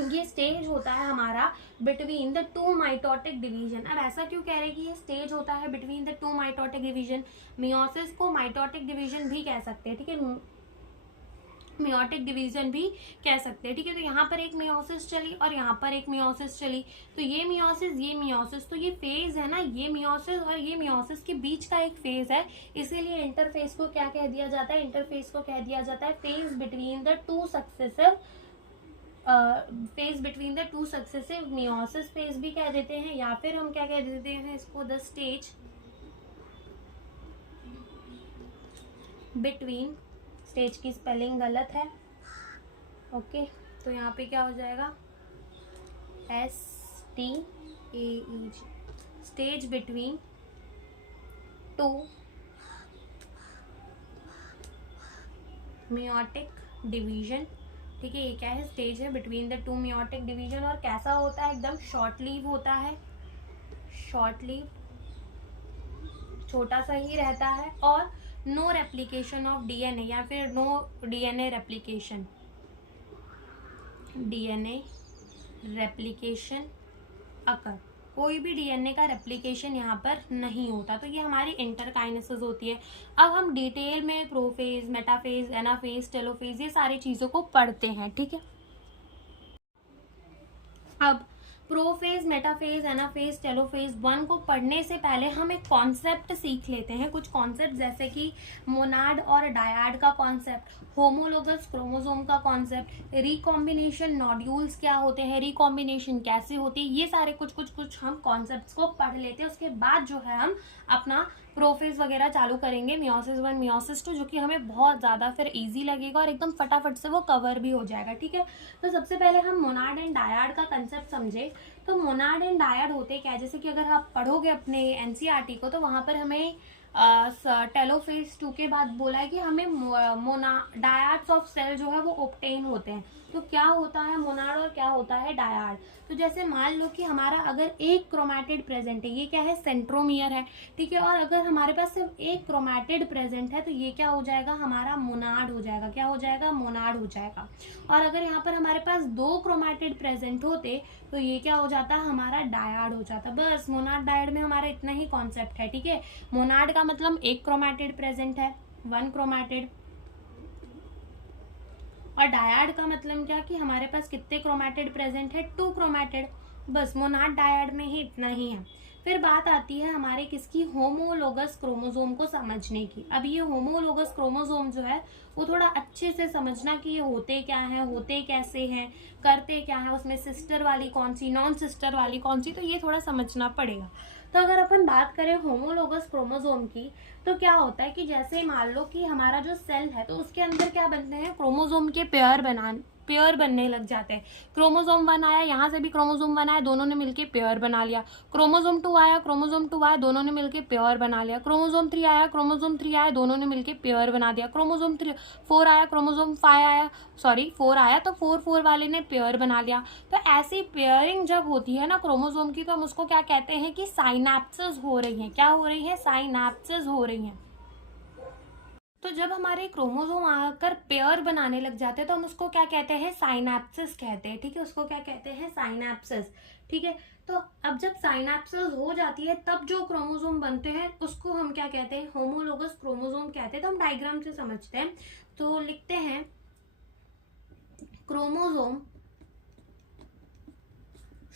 ये स्टेज होता है हमारा बिटवीन द 2 माइटोटिक डिवीजन। अब ऐसा क्यों कह रहे हैं कि ये स्टेज होता है between the 2 mitotic division, meiosis को माइटोटिक डिवीजन भी कह सकते हैं। ठीक है, मियोटिक डिवीजन भी कह सकते हैं। ठीक है, तो यहाँ पर एक मियोसिस चली और यहाँ पर एक मियोसिस चली, तो ये मियोसिस, तो ये फेज है ना, ये मियोसिस और ये मियोसिस के बीच का एक फेज है, इसीलिए इंटरफेज को क्या कह दिया जाता है, इंटरफेज को कह दिया जाता है phase between the 2 successive phase between the 2 successive meiosis phase भी कह देते हैं, या फिर हम क्या कह देते हैं इसको, द स्टेज बिटवीन, स्टेज की स्पेलिंग गलत है, ओके। तो यहाँ पे क्या हो जाएगा, STAEG, stage between 2 meiotic division. ठीक है, ये क्या है, स्टेज है बिटवीन द 2 मियोटिक डिवीजन। और कैसा होता है, एकदम शॉर्ट लीव होता है, शॉर्ट लीव, छोटा सा ही रहता है, और नो रेप्लिकेशन ऑफ डीएनए, या फिर no DNA replication, DNA replication occur, कोई भी डीएनए का रेप्लिकेशन यहाँ पर नहीं होता। तो ये हमारी इंटरकाइनेसिस होती है। अब हम डिटेल में प्रोफेज, मेटाफेज, एनाफेज, टेलोफेज, ये सारी चीज़ों को पढ़ते हैं। ठीक है, अब प्रोफेज, मेटाफेज, एनाफेज, टेलोफेज 1 को पढ़ने से पहले हम एक कॉन्सेप्ट सीख लेते हैं, कुछ कॉन्सेप्ट, जैसे कि मोनाड और डायाड का कॉन्सेप्ट, होमोलोगस क्रोमोसोम का कॉन्सेप्ट, रिकॉम्बिनेशन नॉड्यूल्स क्या होते हैं, रिकॉम्बिनेशन कैसे होती है, ये सारे कुछ हम कॉन्सेप्ट्स को पढ़ लेते हैं। उसके बाद जो है हम अपना प्रोफेज वगैरह चालू करेंगे, मियोसिस 1, मियोसिस 2, जो कि हमें बहुत ज़्यादा फिर इजी लगेगा और एकदम फटाफट से वो कवर भी हो जाएगा। ठीक है, तो सबसे पहले हम मोनाड एंड डायाड का कंसेप्ट समझे। तो मोनाड एंड डायाड होते क्या है, जैसे कि अगर आप पढ़ोगे अपने एनसीईआरटी को, तो वहाँ पर हमें टेलोफेज 2 के बाद बोला है कि हमें डायाड्स ऑफ सेल जो है वो ऑब्टेन होते हैं। तो क्या होता है मोनाड और क्या होता है डायाड। तो जैसे मान लो कि हमारा अगर एक क्रोमैटिड प्रेजेंट है, ये क्या है, सेंट्रोमियर है, ठीक है, और अगर हमारे पास सिर्फ एक क्रोमैटिड प्रेजेंट है तो ये क्या हो जाएगा, हमारा मोनाड हो जाएगा। क्या हो जाएगा, मोनाड हो जाएगा। और अगर यहाँ पर हमारे पास दो क्रोमैटिड प्रेजेंट होते तो ये क्या हो जाता, हमारा डायड हो जाता। बस मोनाड डायड में हमारा इतना ही कॉन्सेप्ट है, ठीक है। मोनाड का मतलब एक क्रोमैटिड प्रेजेंट है, वन क्रोमैटिड, और डायड का मतलब क्या कि हमारे पास कितने क्रोमैटिड प्रेजेंट है, टू क्रोमैटिड। बस मोनाड डायड में ही इतना ही है। फिर बात आती है हमारे किसकी, होमोलोगस क्रोमोसोम को समझने की। अब ये होमोलोगस क्रोमोसोम जो है वो थोड़ा अच्छे से समझना कि ये होते क्या है, होते कैसे हैं, करते क्या है, उसमें सिस्टर वाली कौन सी, नॉन सिस्टर वाली कौन सी, तो ये थोड़ा समझना पड़ेगा। तो अगर अपन बात करें होमोलोगस क्रोमोसोम की तो क्या होता है कि जैसे मान लो कि हमारा जो सेल है तो उसके अंदर क्या बनते हैं, क्रोमोसोम के पेयर बनने लग जाते हैं। क्रोमोसोम 1 आया, यहाँ से भी क्रोमोसोम 1 आया, दोनों ने मिलके पेयर बना लिया। क्रोमोसोम 2 आया, क्रोमोसोम 2 आया, दोनों ने मिलके पेयर बना लिया। क्रोमोसोम 3 आया, क्रोमोसोम 3 आया, दोनों ने मिलके पेयर बना दिया। क्रोमोसोम 4 आया, क्रोमोसोम 5 आया, 4 आया तो 4 वाले ने पेयर बना लिया। तो ऐसी पेयरिंग जब होती है ना क्रोमोसोम की, तो हम उसको क्या कहते हैं कि साइनैप्सेस हो रही हैं। क्या हो रही है, साइनैप्सेस हो रही हैं। तो जब हमारे क्रोमोसोम आकर पेयर बनाने लग जाते हैं तो हम उसको क्या कहते हैं, साइनैप्सिस कहते हैं, ठीक है। उसको क्या कहते हैं, साइनैप्सिस, ठीक है। तो अब जब साइनैप्सिस हो जाती है तब जो क्रोमोसोम बनते हैं उसको हम क्या कहते हैं, होमोलोगस क्रोमोसोम कहते हैं। तो हम डायग्राम से समझते हैं, तो लिखते हैं chromosome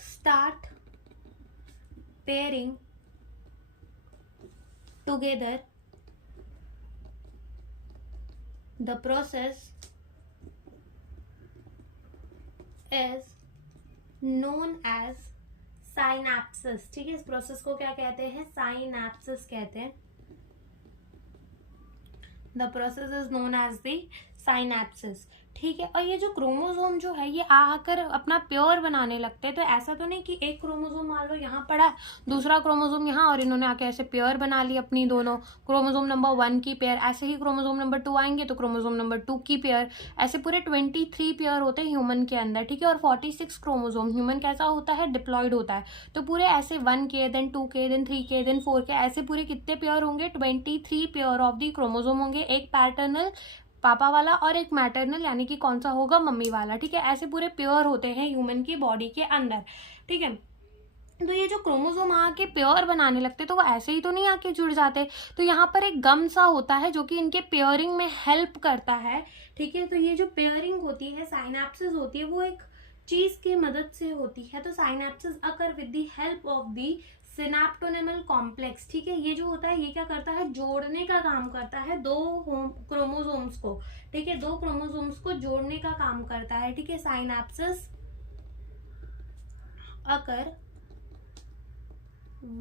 start pairing together, the process is known as synapses, ठीक है। इस प्रोसेस को क्या कहते हैं, साइनैप्सिस कहते हैं। The process is known as the synapses, ठीक है। और ये जो क्रोमोसोम जो है ये आकर अपना पेयर बनाने लगते हैं। तो ऐसा तो नहीं कि एक क्रोमोसोम मान लो यहाँ पड़ा है, दूसरा क्रोमोसोम यहाँ, और इन्होंने आके ऐसे पेयर बना ली अपनी दोनों, क्रोमोसोम नंबर 1 की पेयर, ऐसे ही क्रोमोसोम नंबर 2 आएंगे तो क्रोमोसोम नंबर 2 की पेयर, ऐसे पूरे 23 पेयर होते हैं ह्यूमन के अंदर, ठीक है। और 46 क्रोमोसोम, ह्यूमन कैसा होता है, डिप्लॉयड होता है। तो पूरे ऐसे 1 के, देन 2 के, देन 3 के, देन 4 के, ऐसे पूरे कितने पेयर होंगे, 23 पेयर ऑफ दी क्रोमोसोम होंगे। एक पैटर्नल पापा वाला और एक मैटरनल यानी कि कौन सा होगा, मम्मी वाला, ठीक है। ऐसे पूरे पेयर होते हैं ह्यूमन की बॉडी के अंदर, ठीक है। तो ये जो क्रोमोसोम आके पेयर बनाने लगते तो वो ऐसे ही तो नहीं आके जुड़ जाते। तो यहाँ पर एक गम सा होता है जो कि इनके पेयरिंग में हेल्प करता है, ठीक है। तो ये जो पेयरिंग होती है, साइनैप्सिस होती है, वो एक चीज की मदद से होती है। तो synapses occur with the help of the synaptonemal complex, ठीक है। ये जो होता है ये क्या करता है, जोड़ने का काम करता है दो क्रोमोसोम्स को, ठीक है। दो क्रोमोसोम्स को जोड़ने का काम करता है, ठीक है। Synapses occur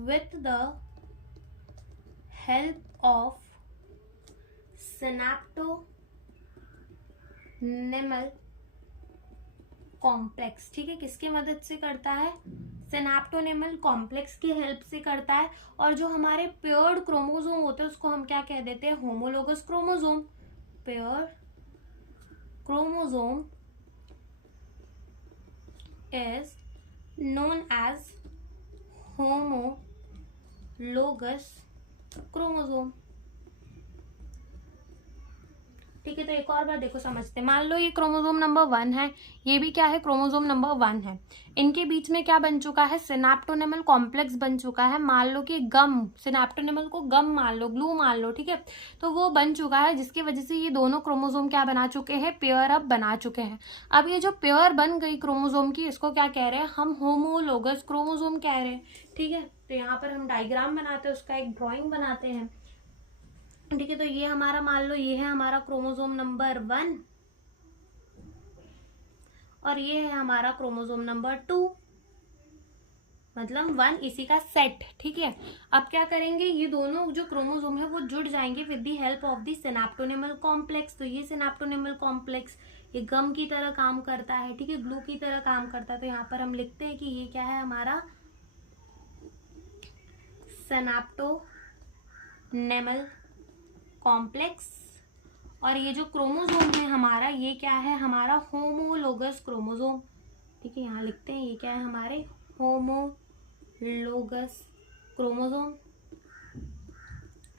with the help of synaptonemal complex, ठीक है। किसके मदद से करता है, सिनेप्टोनेमल कॉम्प्लेक्स की हेल्प से करता है। और जो हमारे पेयर्ड क्रोमोसोम होते हैं उसको हम क्या कह देते हैं, homologous chromosome. Paired chromosome is known as homologous chromosome, ठीक है। तो एक और बार देखो समझते हैं, मान लो ये क्रोमोसोम नंबर 1 है, ये भी क्या है, क्रोमोसोम नंबर 1 है। इनके बीच में क्या बन चुका है, सिनेप्टोनेमल कॉम्प्लेक्स बन चुका है। मान लो कि गम, सिनेप्टोनेमल को गम मान लो, ग्लू मान लो, ठीक है। तो वो बन चुका है जिसकी वजह से ये दोनों क्रोमोसोम क्या बना चुके हैं, पेयर अब बना चुके हैं। अब ये जो पेयर बन गई क्रोमोसोम की, इसको क्या कह रहे हैं हम, होमोलोगस क्रोमोसोम कह रहे हैं, ठीक है। तो यहाँ पर हम डायग्राम बनाते हैं, उसका एक ड्रॉइंग बनाते हैं, ठीक है। तो ये हमारा मान लो ये है हमारा क्रोमोसोम नंबर 1 और ये है हमारा क्रोमोसोम नंबर 2, मतलब 1 इसी का सेट, ठीक है। अब क्या करेंगे, ये दोनों जो क्रोमोसोम है वो जुड़ जाएंगे with the help of the synaptonemal complex. तो ये सिनेप्टोनेमल कॉम्प्लेक्स ये गम की तरह काम करता है, ठीक है, ग्लू की तरह काम करता है। तो यहाँ पर हम लिखते हैं कि ये क्या है हमारा सिनेप्टोनेमल कॉम्प्लेक्स, और ये जो क्रोमोसोम है हमारा, ये क्या है हमारा होमोलोगस क्रोमोसोम, ठीक है, यहाँ लिखते हैं ये क्या है हमारे होमोलोगस क्रोमोसोम।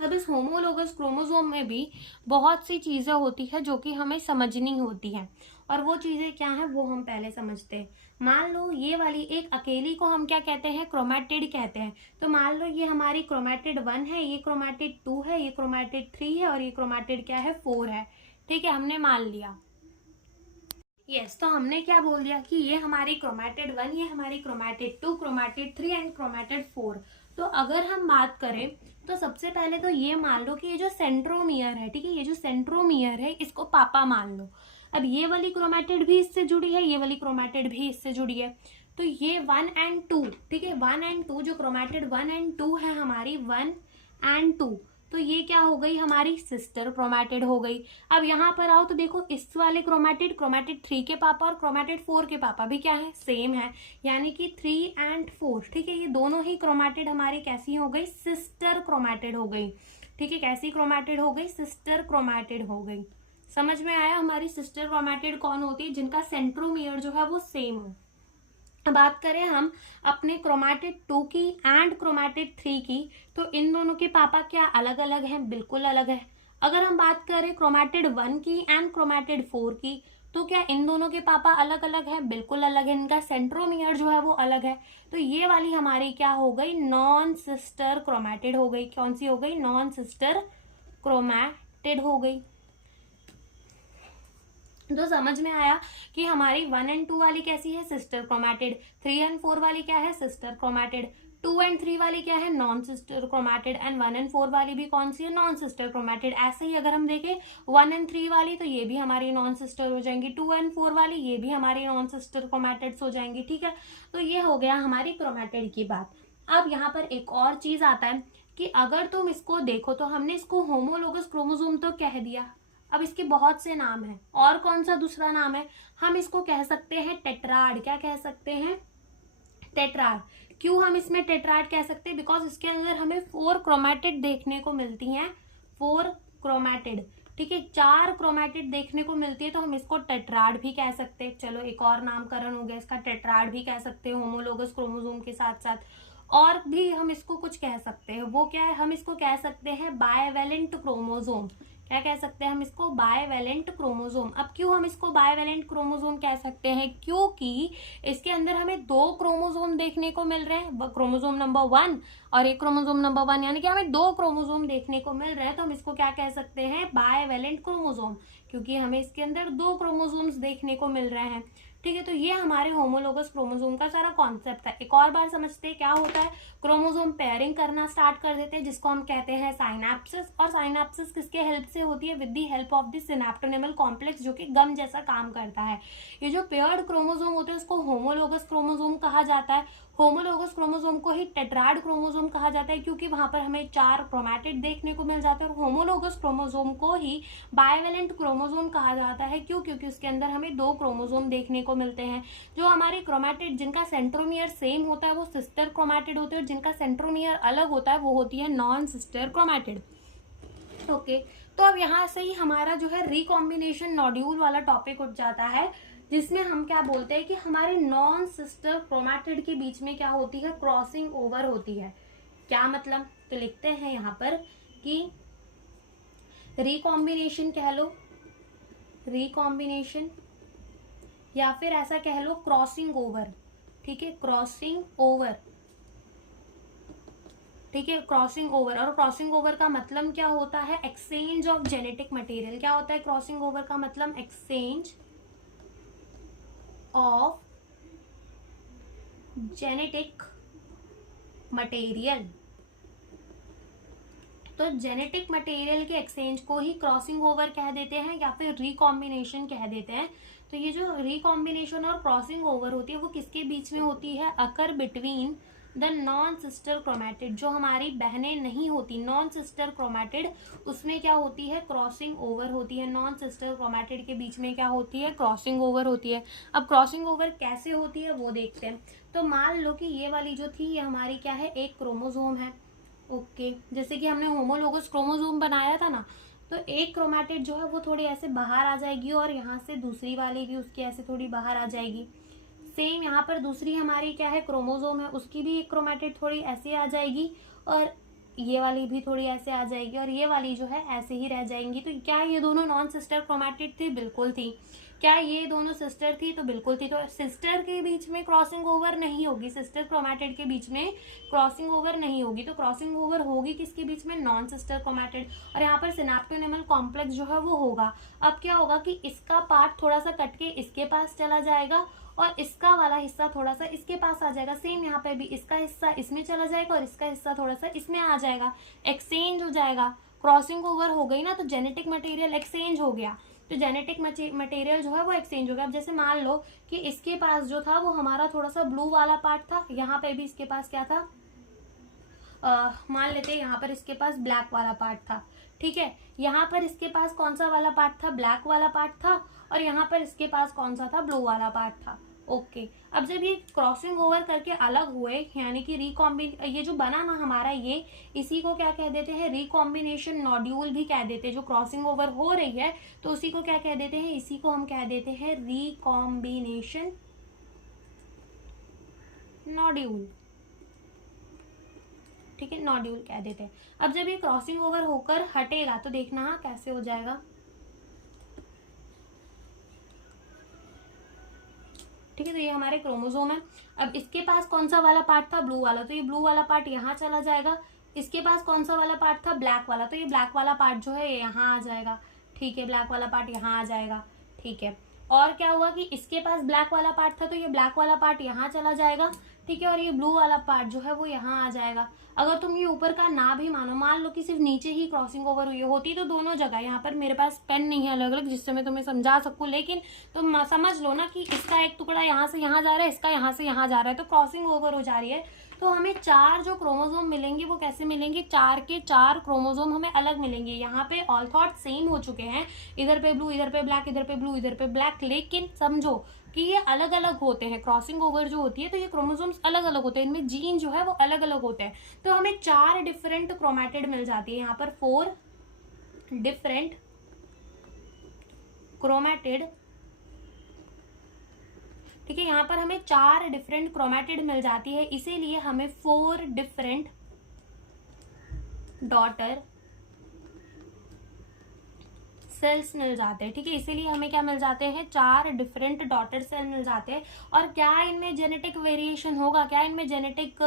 अब इस होमोलोगस क्रोमोसोम में भी बहुत सी चीजें होती है जो कि हमें समझनी होती है, और वो चीजें क्या है वो हम पहले समझते हैं। मान लो ये वाली एक अकेली को हम क्या कहते हैं, क्रोमैटिड कहते हैं। तो मान लो ये हमारी क्रोमैटिड 1 है, ये क्रोमैटिड 2 है, ये क्रोमैटिड 3 है, और ये क्रोमैटिड क्या है 4 है। ठीक है, हमने मान लिया। तो हमने क्या बोल दिया कि ये हमारी क्रोमैटिड 1, ये हमारी क्रोमैटिड 2, क्रोमैटिड 3 एंड क्रोमैटिड 4। तो अगर हम बात करें तो सबसे पहले तो ये मान लो कि ये जो सेंट्रोमियर है, ठीक है, ये जो सेंट्रोमियर है इसको पापा मान लो। अब ये वाली क्रोमैटिड भी इससे जुड़ी है, ये वाली क्रोमैटिड भी इससे जुड़ी है। तो ये 1 एंड 2, ठीक है, 1 एंड 2 जो क्रोमैटिड 1 एंड 2 है हमारी 1 एंड 2, तो ये क्या हो गई हमारी सिस्टर क्रोमैटिड हो गई। अब यहाँ पर आओ तो देखो इस वाले क्रोमैटिड 3 के पापा और क्रोमैटिड 4 के पापा भी क्या है, सेम है, यानी कि 3 एंड 4। ठीक है, ये दोनों ही क्रोमैटिड हमारी कैसी हो गई, सिस्टर क्रोमैटिड हो गई। ठीक है, कैसी क्रोमैटिड हो गई, सिस्टर क्रोमैटिड हो गई। समझ में आया, हमारी सिस्टर क्रोमैटिड कौन होती है, जिनका सेंट्रोमियर जो है वो सेम हो। बात करें हम अपने क्रोमैटिड 2 की एंड क्रोमैटिड 3 की, तो इन दोनों के पापा क्या अलग अलग हैं, बिल्कुल अलग है। अगर हम बात करें क्रोमैटिड 1 की एंड क्रोमैटिड 4 की, तो क्या इन दोनों के पापा अलग अलग हैं, बिल्कुल अलग है, इनका सेंट्रोमियर जो है वो अलग है। तो ये वाली हमारी क्या हो गई, नॉन सिस्टर क्रोमैटिड हो गई। कौन सी हो गई, नॉन सिस्टर क्रोमैटिड हो गई। तो समझ में आया कि हमारी 1 एंड 2 वाली कैसी है, सिस्टर क्रोमैटिड, 3 एंड 4 वाली क्या है, सिस्टर क्रोमैटिड, 2 एंड 3 वाली क्या है, non sister chromatid, and 1 and 4 वाली भी कौन सी है, नॉन सिस्टर क्रोमैटिड। ऐसे ही अगर हम देखें 1 एंड 3 वाली, तो ये भी हमारी नॉन सिस्टर हो जाएंगी, 2 एंड 4 वाली ये भी हमारी नॉन सिस्टर क्रोमैटिड्स हो जाएंगी। ठीक है, तो ये हो गया हमारी क्रोमैटिड की बात। अब यहाँ पर एक और चीज आता है कि अगर तुम इसको देखो तो हमने इसको होमोलोगस क्रोमोसोम तो कह दिया, अब इसके बहुत से नाम हैं, और कौन सा दूसरा नाम है, हम इसको कह सकते हैं टेट्राड। क्या कह सकते हैं, टेट्राड। क्यों हम इसमें टेट्राड कह सकते हैं, बिकॉज इसके अंदर हमें 4 क्रोमैटिड देखने को मिलती हैं, 4 क्रोमैटिड। ठीक है, 4 क्रोमैटिड देखने को मिलती है, तो हम इसको टेट्राड भी कह सकते हैं। चलो एक और नामकरण हो गया इसका, टेट्राड भी कह सकते हैं होमोलोगस क्रोमोसोम के साथ साथ। और भी हम इसको कुछ कह सकते हैं, वो क्या है, हम इसको कह सकते हैं बायवेलेंट क्रोमोसोम। क्या कह सकते हैं हम इसको, बायवेलेंट क्रोमोसोम। अब क्यों हम इसको बायवेलेंट क्रोमोसोम कह सकते हैं, क्योंकि इसके अंदर हमें 2 क्रोमोसोम देखने को मिल रहे हैं, क्रोमोसोम नंबर 1 और एक क्रोमोसोम नंबर 1, यानी कि हमें 2 क्रोमोसोम देखने को मिल रहे हैं, तो हम इसको क्या कह सकते हैं, बायवेलेंट क्रोमोसोम, क्योंकि हमें इसके अंदर 2 क्रोमोसोम्स देखने को मिल रहे हैं। ठीक है, तो ये हमारे होमोलोगस क्रोमोसोम का सारा कॉन्सेप्ट है। एक और बार समझते हैं क्या होता है, क्रोमोसोम पेयरिंग करना स्टार्ट कर देते हैं, जिसको हम कहते हैं साइनेप्सिस। और साइनेप्सिस किसके हेल्प से होती है, with the help of the synaptonemal complex, जो कि गम जैसा काम करता है। ये जो पेयर्ड क्रोमोसोम होते हैं उसको होमोलोगस क्रोमोसोम कहा जाता है। होमोलोगस क्रोमोसोम को ही टेट्राड क्रोमोसोम कहा जाता है, क्योंकि वहां पर हमें 4 क्रोमैटिड देखने को मिल जाता है। और होमोलोगस क्रोमोसोम को ही बायवेलेंट क्रोमोसोम कहा जाता है, क्यों, क्योंकि उसके अंदर हमें 2 क्रोमोसोम देखने को मिलते हैं। जो हमारे क्रोमैटिड जिनका सेंट्रोमियर सेम होता है वो सिस्टर क्रोमैटिड होते हैं, और जिनका सेंट्रोमियर अलग होता है वो होती है नॉन सिस्टर क्रोमैटिड। ओके, तो अब यहाँ से ही हमारा जो है रिकॉम्बिनेशन नॉड्यूल वाला टॉपिक उठ जाता है, जिसमें हम क्या बोलते हैं कि हमारे नॉन सिस्टर क्रोमैटिड के बीच में क्या होती है, क्रॉसिंग ओवर होती है। क्या मतलब, तो लिखते हैं यहाँ पर कि रिकॉम्बिनेशन कह लो, रिकॉम्बिनेशन, या फिर ऐसा कह लो क्रॉसिंग ओवर। ठीक है, क्रॉसिंग ओवर, ठीक है, क्रॉसिंग ओवर। और क्रॉसिंग ओवर का मतलब क्या होता है, एक्सचेंज ऑफ जेनेटिक मटेरियल। क्या होता है क्रॉसिंग ओवर का मतलब, एक्सचेंज ऑफ जेनेटिक मटेरियल। तो जेनेटिक मटेरियल के एक्सचेंज को ही क्रॉसिंग ओवर कह देते हैं, या फिर रिकॉम्बिनेशन कह देते हैं। तो ये जो रिकॉम्बिनेशन और क्रॉसिंग ओवर होती है वो किसके बीच में होती है, occur between the non sister chromatid. जो हमारी बहनें नहीं होती, नॉन सिस्टर क्रोमैटिड, उसमें क्या होती है, क्रॉसिंग ओवर होती है। नॉन सिस्टर क्रोमैटिड के बीच में क्या होती है, क्रॉसिंग ओवर होती है। अब क्रॉसिंग ओवर कैसे होती है वो देखते हैं। तो मान लो कि ये वाली जो थी ये हमारी क्या है, एक क्रोमोसोम है। ओके, जैसे कि हमने होमोलोगस क्रोमोसोम बनाया था ना, तो एक क्रोमैटिड जो है वो थोड़ी ऐसे बाहर आ जाएगी, और यहाँ से दूसरी वाली भी उसकी ऐसे थोड़ी बाहर आ जाएगी। सेम यहाँ पर दूसरी हमारी क्या है, क्रोमोसोम है, उसकी भी एक क्रोमेटिड थोड़ी ऐसे आ जाएगी और ये वाली भी थोड़ी ऐसे आ जाएगी और ये वाली जो है ऐसे ही रह जाएंगी। तो क्या ये दोनों नॉन सिस्टर क्रोमेटिड थी? बिल्कुल थी। क्या ये दोनों सिस्टर थी? तो बिल्कुल थी। तो सिस्टर के बीच में क्रॉसिंग ओवर नहीं होगी, सिस्टर क्रोमेटिड के बीच में क्रॉसिंग ओवर नहीं होगी। तो क्रॉसिंग ओवर होगी किसके बीच में? Non sister chromatid. और यहाँ पर सिनेप्टोनेमल कॉम्प्लेक्स जो है वो होगा। अब क्या होगा कि इसका पार्ट थोड़ा सा कट के इसके पास चला जाएगा और इसका वाला हिस्सा थोड़ा सा इसके पास आ जाएगा। सेम यहाँ पे भी इसका हिस्सा इसमें चला जाएगा और इसका हिस्सा थोड़ा सा इसमें आ जाएगा, एक्सचेंज हो जाएगा। क्रॉसिंग ओवर हो गई ना, तो जेनेटिक मटेरियल एक्सचेंज हो गया। तो जेनेटिक मटेरियल जो है वो एक्सचेंज हो गया। अब जैसे मान लो कि इसके पास जो था वो हमारा थोड़ा सा ब्लू वाला पार्ट था, यहाँ पे भी इसके पास क्या था, मान लेते हैं यहाँ पर इसके पास ब्लैक वाला पार्ट था। ठीक है, यहाँ पर इसके पास कौन सा वाला पार्ट था? ब्लैक वाला पार्ट था। और यहाँ पर इसके पास कौन सा था? ब्लू वाला पार्ट था। ओके, अब जब ये क्रॉसिंग ओवर करके अलग हुए, यानी कि ये जो बना ना हमारा, ये इसी को क्या कह देते हैं? रिकॉम्बिनेशन नॉड्यूल भी कह देते हैं। जो क्रॉसिंग ओवर हो रही है तो उसी को क्या कह देते हैं? इसी को हम कह देते हैं रिकॉम्बिनेशन नॉड्यूल। ठीक है, नॉड्यूल कह देते हैं। अब जब ये क्रॉसिंग ओवर होकर हटेगा तो देखना कैसे हो जाएगा। ठीक है, तो ये हमारे क्रोमोसोम है। अब इसके पास कौन सा वाला पार्ट था? ब्लू वाला। तो ये ब्लू वाला पार्ट यहाँ चला जाएगा। इसके पास कौन सा वाला पार्ट था? ब्लैक वाला। तो ये ब्लैक वाला पार्ट जो है यहाँ आ जाएगा। ठीक है, ब्लैक वाला पार्ट यहाँ आ जाएगा। ठीक है, और क्या हुआ कि इसके पास ब्लैक वाला पार्ट था तो ये ब्लैक वाला पार्ट यहाँ चला जाएगा। ठीक है, और ये ब्लू वाला पार्ट जो है वो यहाँ आ जाएगा। अगर तुम ये ऊपर का ना भी मानो, मान लो कि सिर्फ नीचे ही क्रॉसिंग ओवर हुई होती तो दोनों जगह, यहाँ पर मेरे पास पेन नहीं है अलग अलग जिससे मैं तुम्हें समझा सकूं, लेकिन तुम समझ लो ना कि इसका एक टुकड़ा यहाँ से यहाँ जा रहा है, इसका यहाँ से यहाँ जा रहा है, तो क्रॉसिंग ओवर हो जा रही है। तो हमें 4 जो क्रोमोसोम मिलेंगे वो कैसे मिलेंगे? 4 के 4 क्रोमोसोम हमें अलग मिलेंगे। यहाँ पे ऑल थॉट सेम हो चुके हैं, इधर पे ब्लू, इधर पे ब्लैक, इधर पे ब्लू, इधर पे ब्लैक, लेकिन समझो कि ये अलग अलग होते हैं। क्रॉसिंग ओवर जो होती है तो ये क्रोमोसोम्स अलग अलग होते हैं, इनमें जीन जो है वो अलग अलग होते हैं। तो हमें 4 डिफरेंट क्रोमेटिड मिल जाती है। यहाँ पर 4 डिफरेंट क्रोमेटिड। ठीक है, यहाँ पर हमें 4 डिफरेंट क्रोमेटिड मिल जाती है, इसीलिए हमें 4 डिफरेंट डॉटर सेल्स मिल जाते हैं। ठीक है, इसीलिए हमें क्या मिल जाते हैं? 4 डिफरेंट डॉटर सेल मिल जाते हैं। और क्या इनमें जेनेटिक वेरिएशन होगा? क्या इनमें जेनेटिक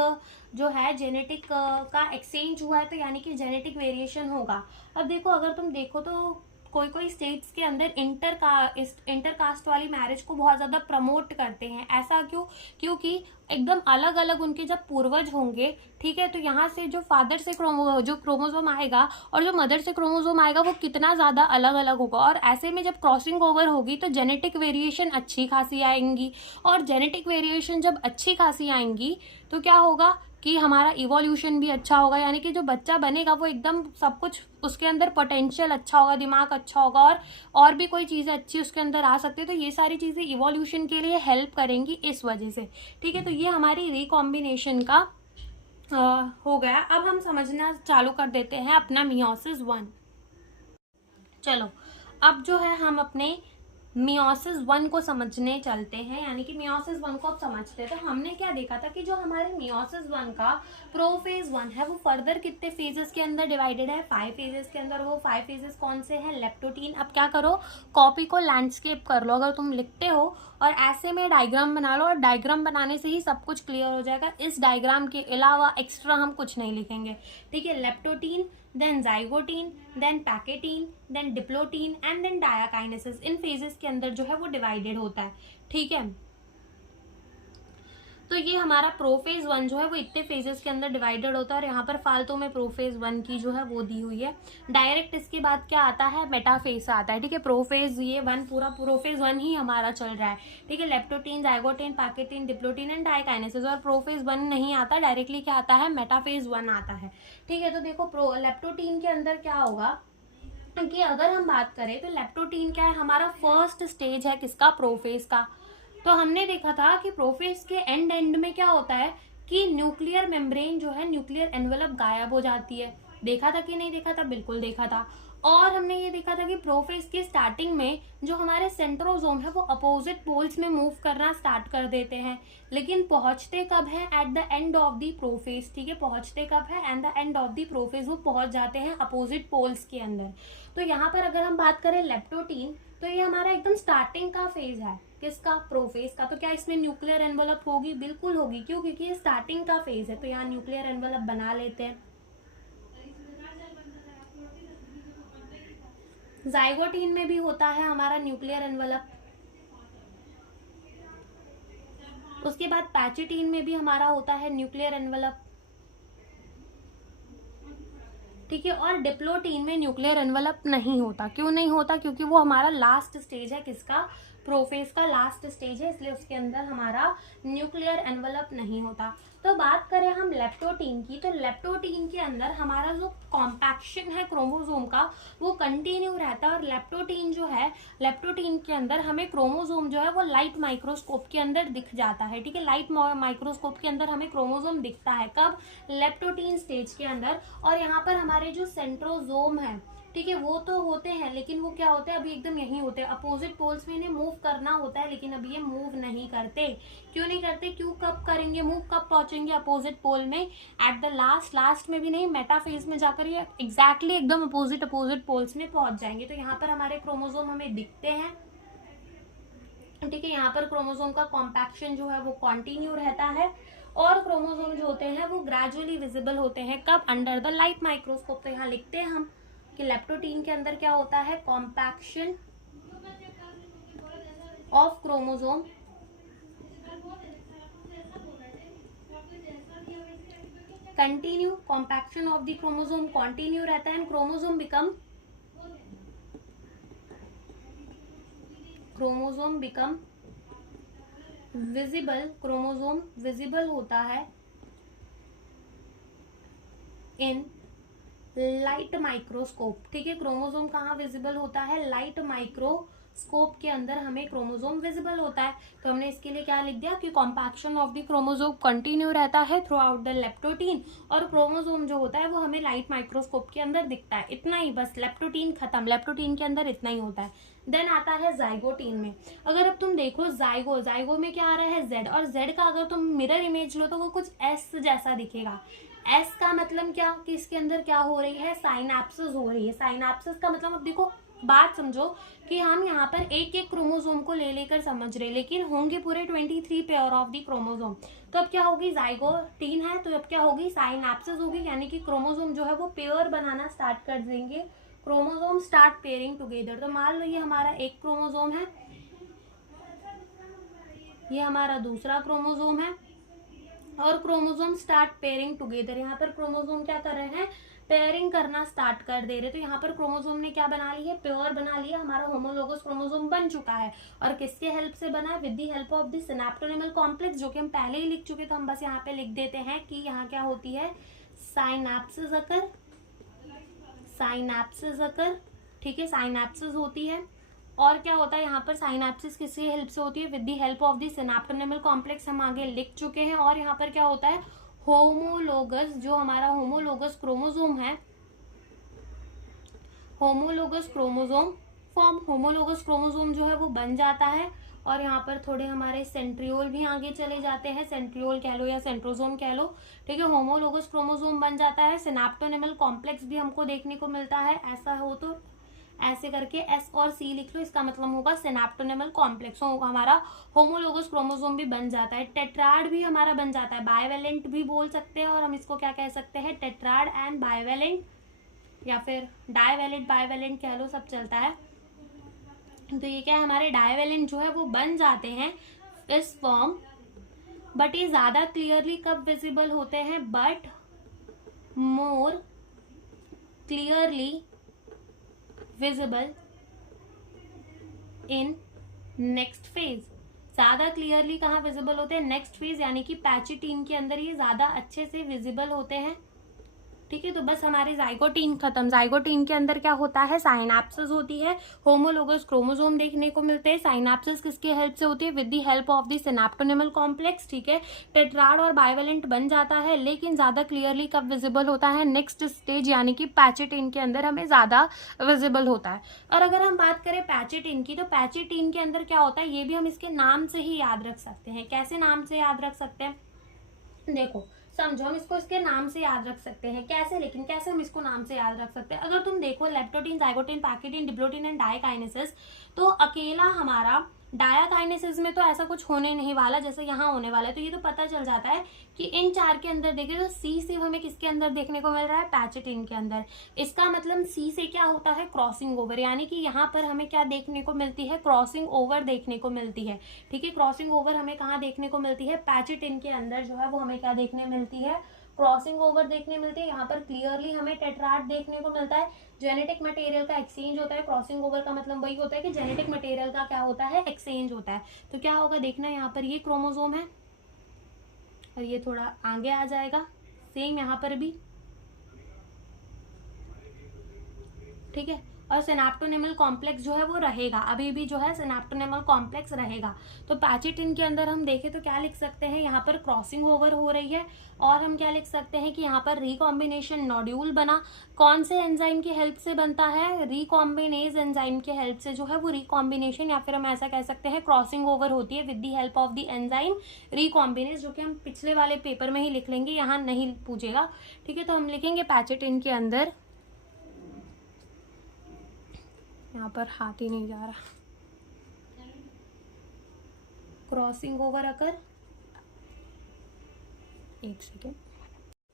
जो है जेनेटिक का एक्सचेंज हुआ है? तो यानी कि जेनेटिक वेरिएशन होगा। अब देखो, अगर तुम देखो तो कोई कोई स्टेट्स के अंदर इंटरकास्ट वाली मैरिज को बहुत ज़्यादा प्रमोट करते हैं। ऐसा क्यों? क्योंकि एकदम अलग अलग उनके जब पूर्वज होंगे, ठीक है, तो यहाँ से जो फादर से जो क्रोमोसोम आएगा और जो मदर से क्रोमोसोम आएगा वो कितना ज़्यादा अलग अलग होगा। और ऐसे में जब क्रॉसिंग ओवर होगी तो जेनेटिक वेरिएशन अच्छी खासी आएंगी। और जेनेटिक वेरिएशन जब अच्छी खासी आएंगी तो क्या होगा कि हमारा इवोल्यूशन भी अच्छा होगा, यानी कि जो बच्चा बनेगा वो एकदम सब कुछ उसके अंदर पोटेंशियल अच्छा होगा, दिमाग अच्छा होगा और भी कोई चीज़ें अच्छी उसके अंदर आ सकती है। तो ये सारी चीज़ें इवोल्यूशन के लिए हेल्प करेंगी इस वजह से। ठीक है, तो ये हमारी रिकॉम्बिनेशन का हो गया। अब हम समझना चालू कर देते हैं अपना मियोसिस 1। चलो, अब जो है हम अपने मियोसिस 1 को समझने चलते हैं, यानी कि मियोसिस 1 को अब समझते हैं। तो हमने क्या देखा था कि जो हमारे मियोसिस 1 का प्रोफेज 1 है वो फर्दर कितने फेजेस के अंदर डिवाइडेड है? 5 फेजेस के अंदर। वो 5 फेजेस कौन से हैं? लेप्टोटीन। अब क्या करो, कॉपी को लैंडस्केप कर लो अगर तुम लिखते हो, और ऐसे में डायग्राम बना लो, और डायग्राम बनाने से ही सब कुछ क्लियर हो जाएगा। इस डायग्राम के अलावा एक्स्ट्रा हम कुछ नहीं लिखेंगे। ठीक है, leptotene, then zygotin, then pachytene, then diplotene and then diakinesis. इन फेजेस के अंदर जो है वो डिवाइडेड होता है। ठीक है, तो ये हमारा प्रोफेज 1 जो है वो इतने फेजेस के अंदर डिवाइडेड होता है। और यहाँ पर फालतू में प्रोफेज 1 की जो है वो दी हुई है। डायरेक्ट इसके बाद क्या आता है? मेटाफेज आता है। ठीक है, प्रोफेज ये 1 पूरा प्रोफेज 1 ही हमारा चल रहा है। ठीक है, leptotene, zygotene, pachytene, diplotene and diakinesis. और प्रोफेज 1 नहीं आता, डायरेक्टली क्या आता है? मेटाफेज 1 आता है। ठीक है, तो देखो लेप्टोटीन के अंदर क्या होगा कि अगर हम बात करें तो लेप्टोटीन क्या है? हमारा फर्स्ट स्टेज है किसका? प्रोफेज का। तो हमने देखा था कि प्रोफेज के एंड में क्या होता है कि न्यूक्लियर मेम्ब्रेन जो है, न्यूक्लियर एनवेलप गायब हो जाती है। देखा था कि नहीं देखा था? बिल्कुल देखा था। और हमने ये देखा था कि प्रोफेज की स्टार्टिंग में जो हमारे सेंट्रोसोम है वो अपोजिट पोल्स में मूव करना स्टार्ट कर देते हैं, लेकिन पहुंचते कब है? At the end of the prophase. ठीक है, पहुंचते कब है? At the end of the prophase, वो पहुंच जाते हैं अपोजिट पोल्स के अंदर। तो यहाँ पर अगर हम बात करें लेप्टोटीन, तो ये हमारा एकदम स्टार्टिंग का फेज है। किसका? प्रोफेज का। तो क्या इसमें न्यूक्लियर एनवेलप होगी? बिल्कुल होगी। क्यों? क्योंकि ये स्टार्टिंग का फेज है। तो यहाँ न्यूक्लियर एनवेलप बना लेते हैं। जाइगोटीन में भी होता है हमारा न्यूक्लियर एनवेलप। उसके बाद पैचिटीन में भी हमारा होता है न्यूक्लियर एनवेलप। ठीक है, और डिप्लोटीन में न्यूक्लियर एनवेलप नहीं होता। क्यों नहीं होता? क्योंकि वो हमारा लास्ट स्टेज है। किसका? प्रोफेज का लास्ट स्टेज है, इसलिए उसके अंदर हमारा न्यूक्लियर एनवेलप नहीं होता। तो बात करें हम लेप्टोटीन की, तो लेप्टोटीन के अंदर हमारा जो कॉम्पैक्शन है क्रोमोसोम का वो कंटिन्यू रहता है। और लेप्टोटीन जो है, लेप्टोटीन के अंदर हमें क्रोमोसोम जो है वो लाइट माइक्रोस्कोप के अंदर दिख जाता है। ठीक है, लाइट माइक्रोस्कोप के अंदर हमें क्रोमोसोम दिखता है। कब? लेप्टोटीन स्टेज के अंदर। और यहाँ पर हमारे जो सेंट्रोसोम है, ठीक है, वो तो होते हैं, लेकिन वो क्या होते हैं? अभी एकदम यही होते हैं अपोजिट पोल्स में। इन्हें मूव करना होता है, लेकिन अभी ये मूव नहीं करते। क्यों नहीं करते? क्यों? कब करेंगे मूव? कब पहुंचेंगे अपोजिट पोल में? एट द लास्ट में भी नहीं, मेटाफेज में जाकर ये एग्जैक्टली एकदम अपोजिट पोल्स में पहुंच जाएंगे। तो यहाँ पर हमारे क्रोमोसोम हमें दिखते हैं। ठीक है, यहाँ पर क्रोमोसोम का कॉम्पैक्शन जो है वो कॉन्टिन्यू रहता है, और क्रोमोसोम जो होते हैं वो ग्रेजुअली विजिबल होते हैं। कब? Under the light microscope. तो यहाँ लिखते हैं हम कि लेप्टोटीन के अंदर क्या होता है? Compaction of chromosome, continue, compaction of the chromosome continue रहता है, and chromosome become visible. Chromosome visible होता है इन लाइट माइक्रोस्कोप। ठीक है, क्रोमोसोम कहाँ विजिबल होता है? लाइट माइक्रोस्कोप के अंदर हमें क्रोमोसोम विजिबल होता है। तो हमने इसके लिए क्या लिख दिया कि compaction of the chromosome continue रहता है थ्रू आउट द लेप्टोटीन, और क्रोमोसोम जो होता है वो हमें लाइट माइक्रोस्कोप के अंदर दिखता है। इतना ही बस, लेप्टोटीन खत्म। लेप्टोटीन के अंदर इतना ही होता है। देन आता है जाइगोटीन में। अगर अब तुम देखो जाइगो में क्या आ रहा है? जेड। और जेड का अगर तुम मिरर इमेज लो तो वो कुछ एस जैसा दिखेगा। एस का मतलब क्या? कि इसके अंदर क्या हो रही है? साइनैप्सिस हो रही है। साइनैप्सिस का मतलब, अब देखो बात समझो कि हम यहाँ पर एक एक क्रोमोसोम को ले लेकर समझ रहे, लेकिन होंगे पूरे 23 पेयर ऑफ द क्रोमोसोम। तो अब क्या होगी? जाइगोटीन है तो अब क्या होगी? साइनैप्सिस होगी, यानी कि क्रोमोसोम जो है वो पेयर बनाना स्टार्ट कर देंगे। Chromosome start pairing together. तो मान लो ये हमारा एक क्रोमोसोम है, ये हमारा दूसरा क्रोमोसोम है, और क्रोमोसोम स्टार्ट पेयरिंग टुगेदर। यहाँ पर क्रोमोसोम क्या कर रहे हैं? पेयरिंग करना स्टार्ट कर दे रहे। तो यहाँ पर क्रोमोसोम ने क्या बना ली है? पेयर बना लिया। हमारा होमोलोगस क्रोमोसोम बन चुका है। और किसके हेल्प से बना है? With the help of the synaptonemal complex, जो कि हम पहले ही लिख चुके। तो हम बस यहाँ पे लिख देते हैं कि यहाँ क्या होती है? साइनैप्सिस अकर। ठीक है, साइनैप्सिस होती है। और क्या होता है यहाँ पर? साइनैप्सिस किसकी हेल्प से होती है? With the help of the synaptonemal complex, हम आगे लिख चुके हैं। और यहाँ पर क्या होता है? होमोलोगस, जो हमारा होमोलोगस क्रोमोसोम है, होमोलोगस क्रोमोसोम जो है वो बन जाता है। और यहाँ पर थोड़े हमारे सेंट्रियोल भी आगे चले जाते हैं, सेंट्रियोल कह लो या सेंट्रोसोम कह लो। ठीक है, होमोलोगस क्रोमोसोम बन जाता है। सिनेप्टोनिमल कॉम्प्लेक्स भी हमको देखने को मिलता है। ऐसा हो तो ऐसे करके एस और सी लिख लो, इसका मतलब होगा सिनेप्टोनिमल कॉम्प्लेक्स। होगा हमारा होमोलोगस क्रोमोसोम भी बन जाता है। टेट्राड भी हमारा बन जाता है। बाइवेलेंट भी बोल सकते हैं, और हम इसको क्या कह सकते हैं? टेट्राड एंड बाइवेलेंट, या फिर डाइवेलेंट बाइवेलेंट कह लो, सब चलता है। तो ये क्या है? हमारे डाइवेलेंट जो है वो बन जाते हैं इस फॉर्म। बट ये ज्यादा क्लियरली कब विजिबल होते हैं? But more clearly visible in next phase. ज्यादा क्लियरली कहाँ विजिबल होते हैं? नेक्स्ट फेज, यानी कि पैचिटीन के अंदर ये ज्यादा अच्छे से विजिबल होते हैं। ठीक है। तो बस हमारे जाइगोटीन खत्म। जाइगोटीन के अंदर क्या होता है, साइनाप्सिस होती है, होमोलोगस क्रोमोसोम देखने को मिलते हैं। साइनाप्सिस किसकी हेल्प से होती है, with the help of the synaptonemal complex, ठीक है। टेट्राड और बाइवेलेंट बन जाता है, लेकिन ज्यादा क्लियरली कब विजिबल होता है, नेक्स्ट स्टेज यानी कि पैचेटिन के अंदर हमें ज्यादा विजिबल होता है। और अगर हम बात करें पैचेटिन की, तो पैचेटिन के अंदर क्या होता है, ये भी हम इसके नाम से ही याद रख सकते हैं। कैसे नाम से याद रख सकते हैं, देखो समझो, हम इसको इसके नाम से याद रख सकते हैं। कैसे, लेकिन कैसे हम इसको नाम से याद रख सकते हैं, अगर तुम देखो leptotene, zygotene, pachytene, diplotene and diakinesis, तो अकेला हमारा डायकाइनेसिस में तो ऐसा कुछ होने नहीं वाला जैसे यहाँ होने वाला है। तो ये तो पता चल जाता है कि इन चार के अंदर देखें तो सी सिर्फ हमें किसके अंदर देखने को मिल रहा है, पैचेटिन के अंदर। इसका मतलब सी से क्या होता है, क्रॉसिंग ओवर, यानी कि यहाँ पर हमें क्या देखने को मिलती है, क्रॉसिंग ओवर देखने को मिलती है, ठीक है। क्रॉसिंग ओवर हमें कहाँ देखने को मिलती है, पैचेटिन के अंदर जो है वो हमें क्या देखने मिलती है, क्रॉसिंग ओवर देखने मिलती है। यहाँ पर क्लियरली हमें टेट्राड देखने को मिलता है, जेनेटिक मटेरियल का एक्सचेंज होता है। क्रॉसिंग ओवर का मतलब वही होता है कि जेनेटिक मटेरियल का क्या होता है, एक्सचेंज होता है। तो क्या होगा, देखना यहाँ पर ये क्रोमोसोम है और ये थोड़ा आगे आ जाएगा, सेम यहाँ पर भी, ठीक है। और सिनेप्टोनिमल कॉम्प्लेक्स जो है वो रहेगा, अभी भी जो है सिनेप्टोनिमल कॉम्प्लेक्स रहेगा। तो पैचेटिन के अंदर हम देखें तो क्या लिख सकते हैं, यहाँ पर क्रॉसिंग ओवर हो रही है, और हम क्या लिख सकते हैं कि यहाँ पर रिकॉम्बिनेशन नोड्यूल बना। कौन से एंजाइम की हेल्प से बनता है, रिकॉम्बिनेज एंजाइम के हेल्प से जो है वो रिकॉम्बिनेशन, या फिर हम ऐसा कह सकते हैं क्रॉसिंग ओवर होती है with the help of the enzyme recombinase, जो कि हम पिछले वाले पेपर में ही लिख लेंगे, यहाँ नहीं पूछेगा, ठीक है। तो हम लिखेंगे पैचेटिन के अंदर, यहाँ पर हाथ ही नहीं जा रहा, क्रॉसिंग ओवर अकर, एक सेकेंड।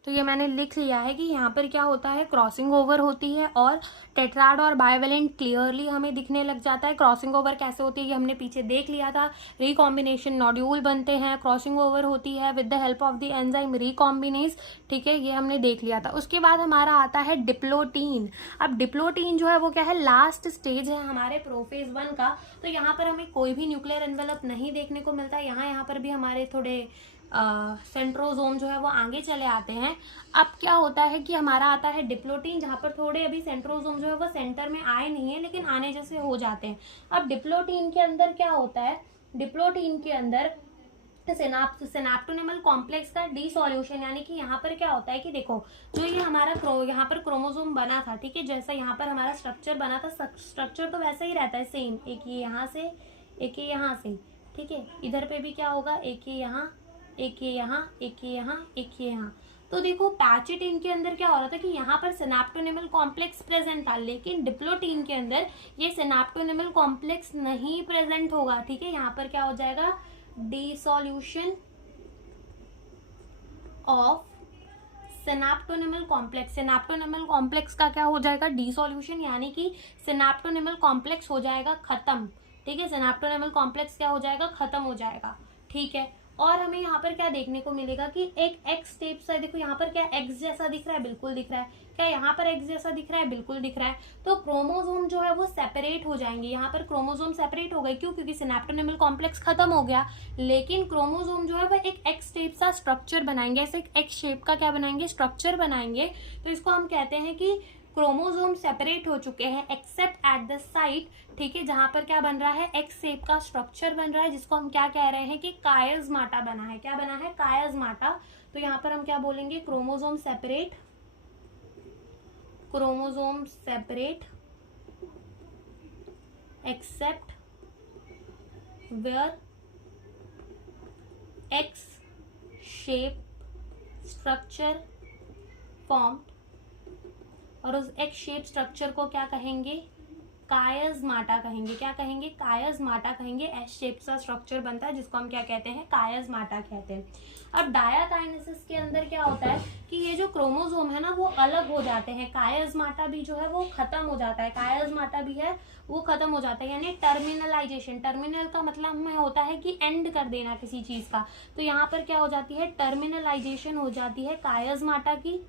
तो ये मैंने लिख लिया है कि यहाँ पर क्या होता है, क्रॉसिंग ओवर होती है, और टेट्राड और बाइवेलेंट क्लियरली हमें दिखने लग जाता है। क्रॉसिंग ओवर कैसे होती है ये हमने पीछे देख लिया था, रिकॉम्बिनेशन नोड्यूल बनते हैं, क्रॉसिंग ओवर होती है with the help of the enzyme recombinase, ठीक है, ये हमने देख लिया था। उसके बाद हमारा आता है डिप्लोटीन। अब डिप्लोटीन जो है वो क्या है, लास्ट स्टेज है हमारे प्रोफेज 1 का। तो यहाँ पर हमें कोई भी न्यूक्लियर एनवेलप नहीं देखने को मिलता है, यहाँ पर भी हमारे थोड़े सेंट्रोजोम जो है वो आगे चले आते हैं। अब क्या होता है कि हमारा आता है डिप्लोटीन, जहाँ पर थोड़े अभी सेंट्रोजोम जो है वो सेंटर में आए नहीं है, लेकिन आने जैसे हो जाते हैं। अब डिप्लोटीन के अंदर क्या होता है, डिप्लोटीन के अंदर सिनेप्टोनिमल कॉम्प्लेक्स का डीसॉल्यूशन, यानी कि यहाँ पर क्या होता है कि देखो, जो ये हमारा यहाँ पर क्रोमोसोम बना था, ठीक है, जैसा यहाँ पर हमारा स्ट्रक्चर बना था, स्ट्रक्चर तो वैसा ही रहता है सेम, एक ये यहाँ से, एक ये यहाँ से, ठीक है। इधर पे भी क्या होगा, एक ये यहाँ, एक ये यहाँ, एक ये यहाँ, एक ये यहाँ। तो देखो पैचेटिन के अंदर क्या हो रहा था कि यहाँ पर सिनेप्टोनिमल कॉम्प्लेक्स प्रेजेंट था, लेकिन डिप्लोटीन के अंदर ये सिनेप्टोनिमल कॉम्प्लेक्स नहीं प्रेजेंट होगा, ठीक है। यहाँ पर क्या हो जाएगा, dissolution of synaptonemal complex. Synaptonemal complex का क्या हो जाएगा, डिसॉल्यूशन, यानी कि सिनेप्टोनिमल कॉम्प्लेक्स हो जाएगा खत्म, ठीक है। सिनेप्टोनिमल कॉम्प्लेक्स क्या हो जाएगा, खत्म हो जाएगा, ठीक है। और हमें यहाँ पर क्या देखने को मिलेगा कि एक एक्स शेप सा, देखो यहाँ पर क्या एक्स जैसा दिख रहा है, बिल्कुल दिख रहा है, क्या यहाँ पर एक्स जैसा दिख रहा है, बिल्कुल दिख रहा है। तो क्रोमोसोम जो है वो सेपरेट हो जाएंगे, यहाँ पर क्रोमोसोम सेपरेट हो गए, क्यों, क्योंकि सिनेप्टोनिमल कॉम्प्लेक्स खत्म हो गया, लेकिन क्रोमोसोम जो है वो एक एक्स शेप सा स्ट्रक्चर बनाएंगे, ऐसे एक्स शेप का क्या बनाएंगे, स्ट्रक्चर बनाएंगे। तो इसको हम कहते हैं कि क्रोमोसोम सेपरेट हो चुके हैं एक्सेप्ट एट द साइट, ठीक है, जहां पर क्या बन रहा है, एक्स शेप का स्ट्रक्चर बन रहा है, जिसको हम क्या कह रहे हैं कि कायस्माटा बना है। क्या बना है, कायस्माटा। तो यहाँ पर हम क्या बोलेंगे, chromosome separate, chromosome separate except where X shape structure formed, और उस एक्स शेप स्ट्रक्चर को क्या कहेंगे, कायस्माटा कहेंगे। क्या कहेंगे, कायस्माटा कहेंगे। एस शेप का स्ट्रक्चर बनता है जिसको हम क्या कहते हैं, कायस्माटा कहते हैं। अब डायाकाइनेसिस के अंदर क्या होता है कि ये जो क्रोमोसोम है ना वो अलग हो जाते हैं, कायस्माटा भी जो है वो खत्म हो जाता है, कायस्माटा भी है वो खत्म हो जाता है, यानी टर्मिनलाइजेशन। टर्मिनल का मतलब में होता है कि एंड कर देना किसी चीज का, तो यहाँ पर क्या हो जाती है, टर्मिनलाइजेशन हो जाती है कायस्माटा की।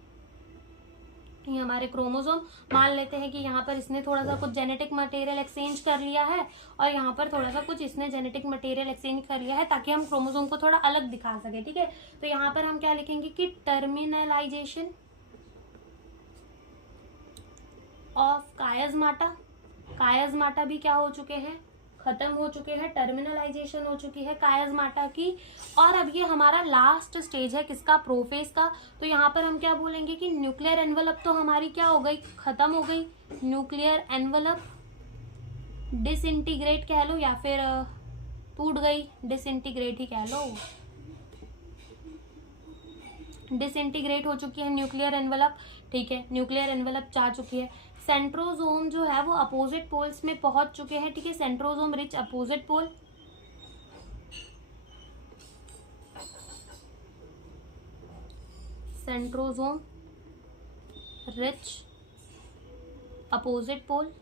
ये हमारे क्रोमोसोम, मान लेते हैं कि यहाँ पर इसने थोड़ा सा कुछ जेनेटिक मटेरियल एक्सचेंज कर लिया है, और यहाँ पर थोड़ा सा कुछ इसने जेनेटिक मटेरियल एक्सचेंज कर लिया है, ताकि हम क्रोमोसोम को थोड़ा अलग दिखा सके, ठीक है। तो यहाँ पर हम क्या लिखेंगे कि टर्मिनलाइजेशन, ऑफ कायस्माटा, कायस्माटा भी क्या हो चुके हैं, खत्म हो चुके हैं, टर्मिनलाइजेशन हो चुकी है कायस्माटा की। और अब ये हमारा लास्ट स्टेज है किसका, प्रोफेज का। तो यहाँ पर हम क्या बोलेंगे कि न्यूक्लियर एनवलप तो हमारी क्या हो गई, खत्म हो गई, न्यूक्लियर एनवलप डिसइंटीग्रेट कह लो या फिर टूट गई, डिसइंटीग्रेट ही कह लो, डिसइंटीग्रेट हो चुकी है न्यूक्लियर एनवलप। ठीक है, न्यूक्लियर एनवलप जा चुकी है। सेंट्रोसोम जो है वो अपोजिट पोल्स में पहुंच चुके हैं। ठीक है, centrosome reach opposite pole, centrosome reach opposite pole,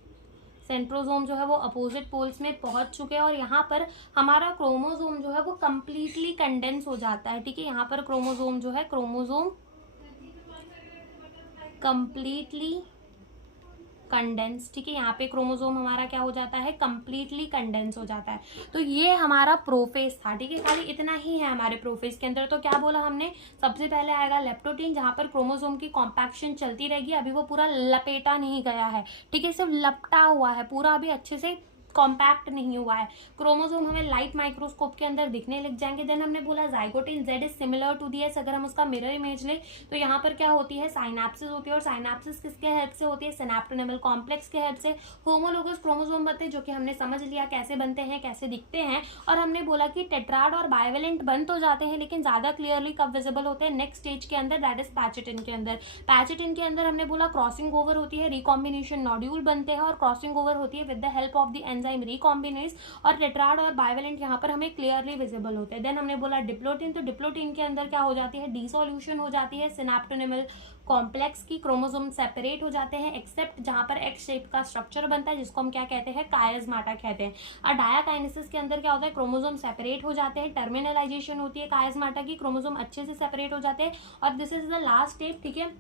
centrosome जो है वो अपोजिट पोल्स में पहुंच चुके हैं। और यहाँ पर हमारा क्रोमोसोम जो है वो कंप्लीटली कंडेंस हो जाता है। ठीक है, यहाँ पर क्रोमोसोम जो है, क्रोमोसोम कंप्लीटली कंडेंस। ठीक है, यहाँ पे क्रोमोसोम हमारा क्या हो जाता है, कंप्लीटली कंडेंस हो जाता है। तो ये हमारा प्रोफेज था। ठीक है, खाली इतना ही है हमारे प्रोफेज के अंदर। तो क्या बोला हमने, सबसे पहले आएगा लेप्टोटीन, जहाँ पर क्रोमोसोम की कॉम्पैक्शन चलती रहेगी, अभी वो पूरा लपेटा नहीं गया है। ठीक है, सिर्फ लपटा हुआ है, पूरा अभी अच्छे से कॉम्पैक्ट नहीं हुआ है। क्रोमोसोम हमें लाइट माइक्रोस्कोप के अंदर दिखने लग जाएंगे। देन हमने बोला zygote in Z is similar to the S. अगर हम उसका मिरर इमेज ले तो यहाँ पर क्या होती है, साइनेप्सिस होती है। और साइनेप्सिस किसके हेल्प से होती है, सिनेप्टोनेमल कॉम्प्लेक्स के हेल्प से। होमोलोगस क्रोमोसोम बनते हैं, जो कि हमने समझ लिया कैसे बनते हैं, कैसे दिखते हैं। और हमने बोला कि टेट्राड और बाइवेलेंट बन तो जाते हैं, लेकिन ज्यादा क्लियरली कब विजिबल होते हैं, नेक्स्ट स्टेज के अंदर, दैट इज पैचेटिन के अंदर। पैचेटिन के अंदर हमने बोला क्रॉसिंग ओवर होती है, रिकॉम्बिनेशन नॉड्यूल बनते हैं, और क्रॉसिंग ओवर होती है with the help of the enzyme recombinase. और टेट्राड और बाइवेलेंट यहाँ पर हमें क्लियरली विजिबल होते हैं। देन हमने बोला डिप्लोटीन, तो डिप्लोटीन के अंदर क्या हो जाती है, डिसोल्यूशन हो जाती है सिनेप्टोनेमल कॉम्प्लेक्स की। क्रोमोसोम सेपरेट हो जाते हैं एक्सेप्ट जहां पर एक्स शेप का स्ट्रक्चर बनता है, जिसको हम क्या कहते हैं, कायस्माटा कहते हैं। और डायाकाइनेसिस के अंदर क्या होता है, क्रोमोसोम सेपरेट हो जाते हैं, टर्मिनलाइजेशन होती है कायस्माटा की, क्रोमोसोम अच्छे से सेपरेट हो जाते हैं। और this is the last step. ठीक है,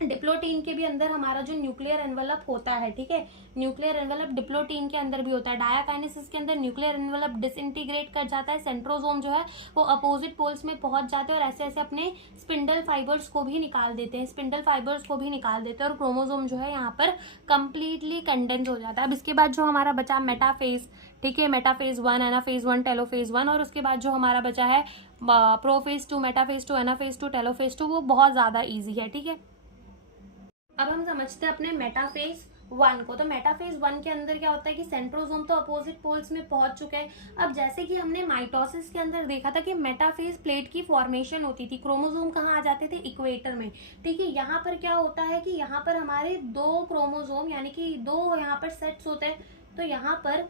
डिप्लोटीन के भी अंदर हमारा जो न्यूक्लियर एनवलप होता है, ठीक है, न्यूक्लियर एनवलप डिप्लोटीन के अंदर भी होता है। डायाकाइनेसिस के अंदर न्यूक्लियर एनवलप डिसइंटीग्रेट कर जाता है, सेंट्रोसोम जो है वो अपोजिट पोल्स में पहुंच जाते हैं और ऐसे ऐसे अपने स्पिंडल फाइबर्स को भी निकाल देते हैं, स्पिंडल फाइबर्स को भी निकाल देते हैं, और क्रोमोसोम जो है यहाँ पर कंप्लीटली कंडेंस हो जाता है। अब इसके बाद जो हमारा बचा मेटाफेज, ठीक है, मेटाफेज 1, एनाफेज 1, टेलोफेज 1, और उसके बाद जो हमारा बचा है प्रोफेज 2, मेटाफेज 2, एनाफेज 2, टेलोफेज 2, वो बहुत ज्यादा ईजी है। ठीक है, अब हम समझते हैं अपने मेटाफेज 1 को। तो मेटाफेज 1 के अंदर क्या होता है कि सेंट्रोसोम तो अपोजिट पोल्स में पहुंच चुके हैं। अब जैसे कि हमने माइटोसिस के अंदर देखा था कि मेटाफेज प्लेट की फॉर्मेशन होती थी, क्रोमोसोम कहाँ आ जाते थे, इक्वेटर में। ठीक है, यहाँ पर क्या होता है कि यहाँ पर हमारे दो क्रोमोसोम यानी कि दो यहाँ पर सेट्स होते हैं। तो यहाँ पर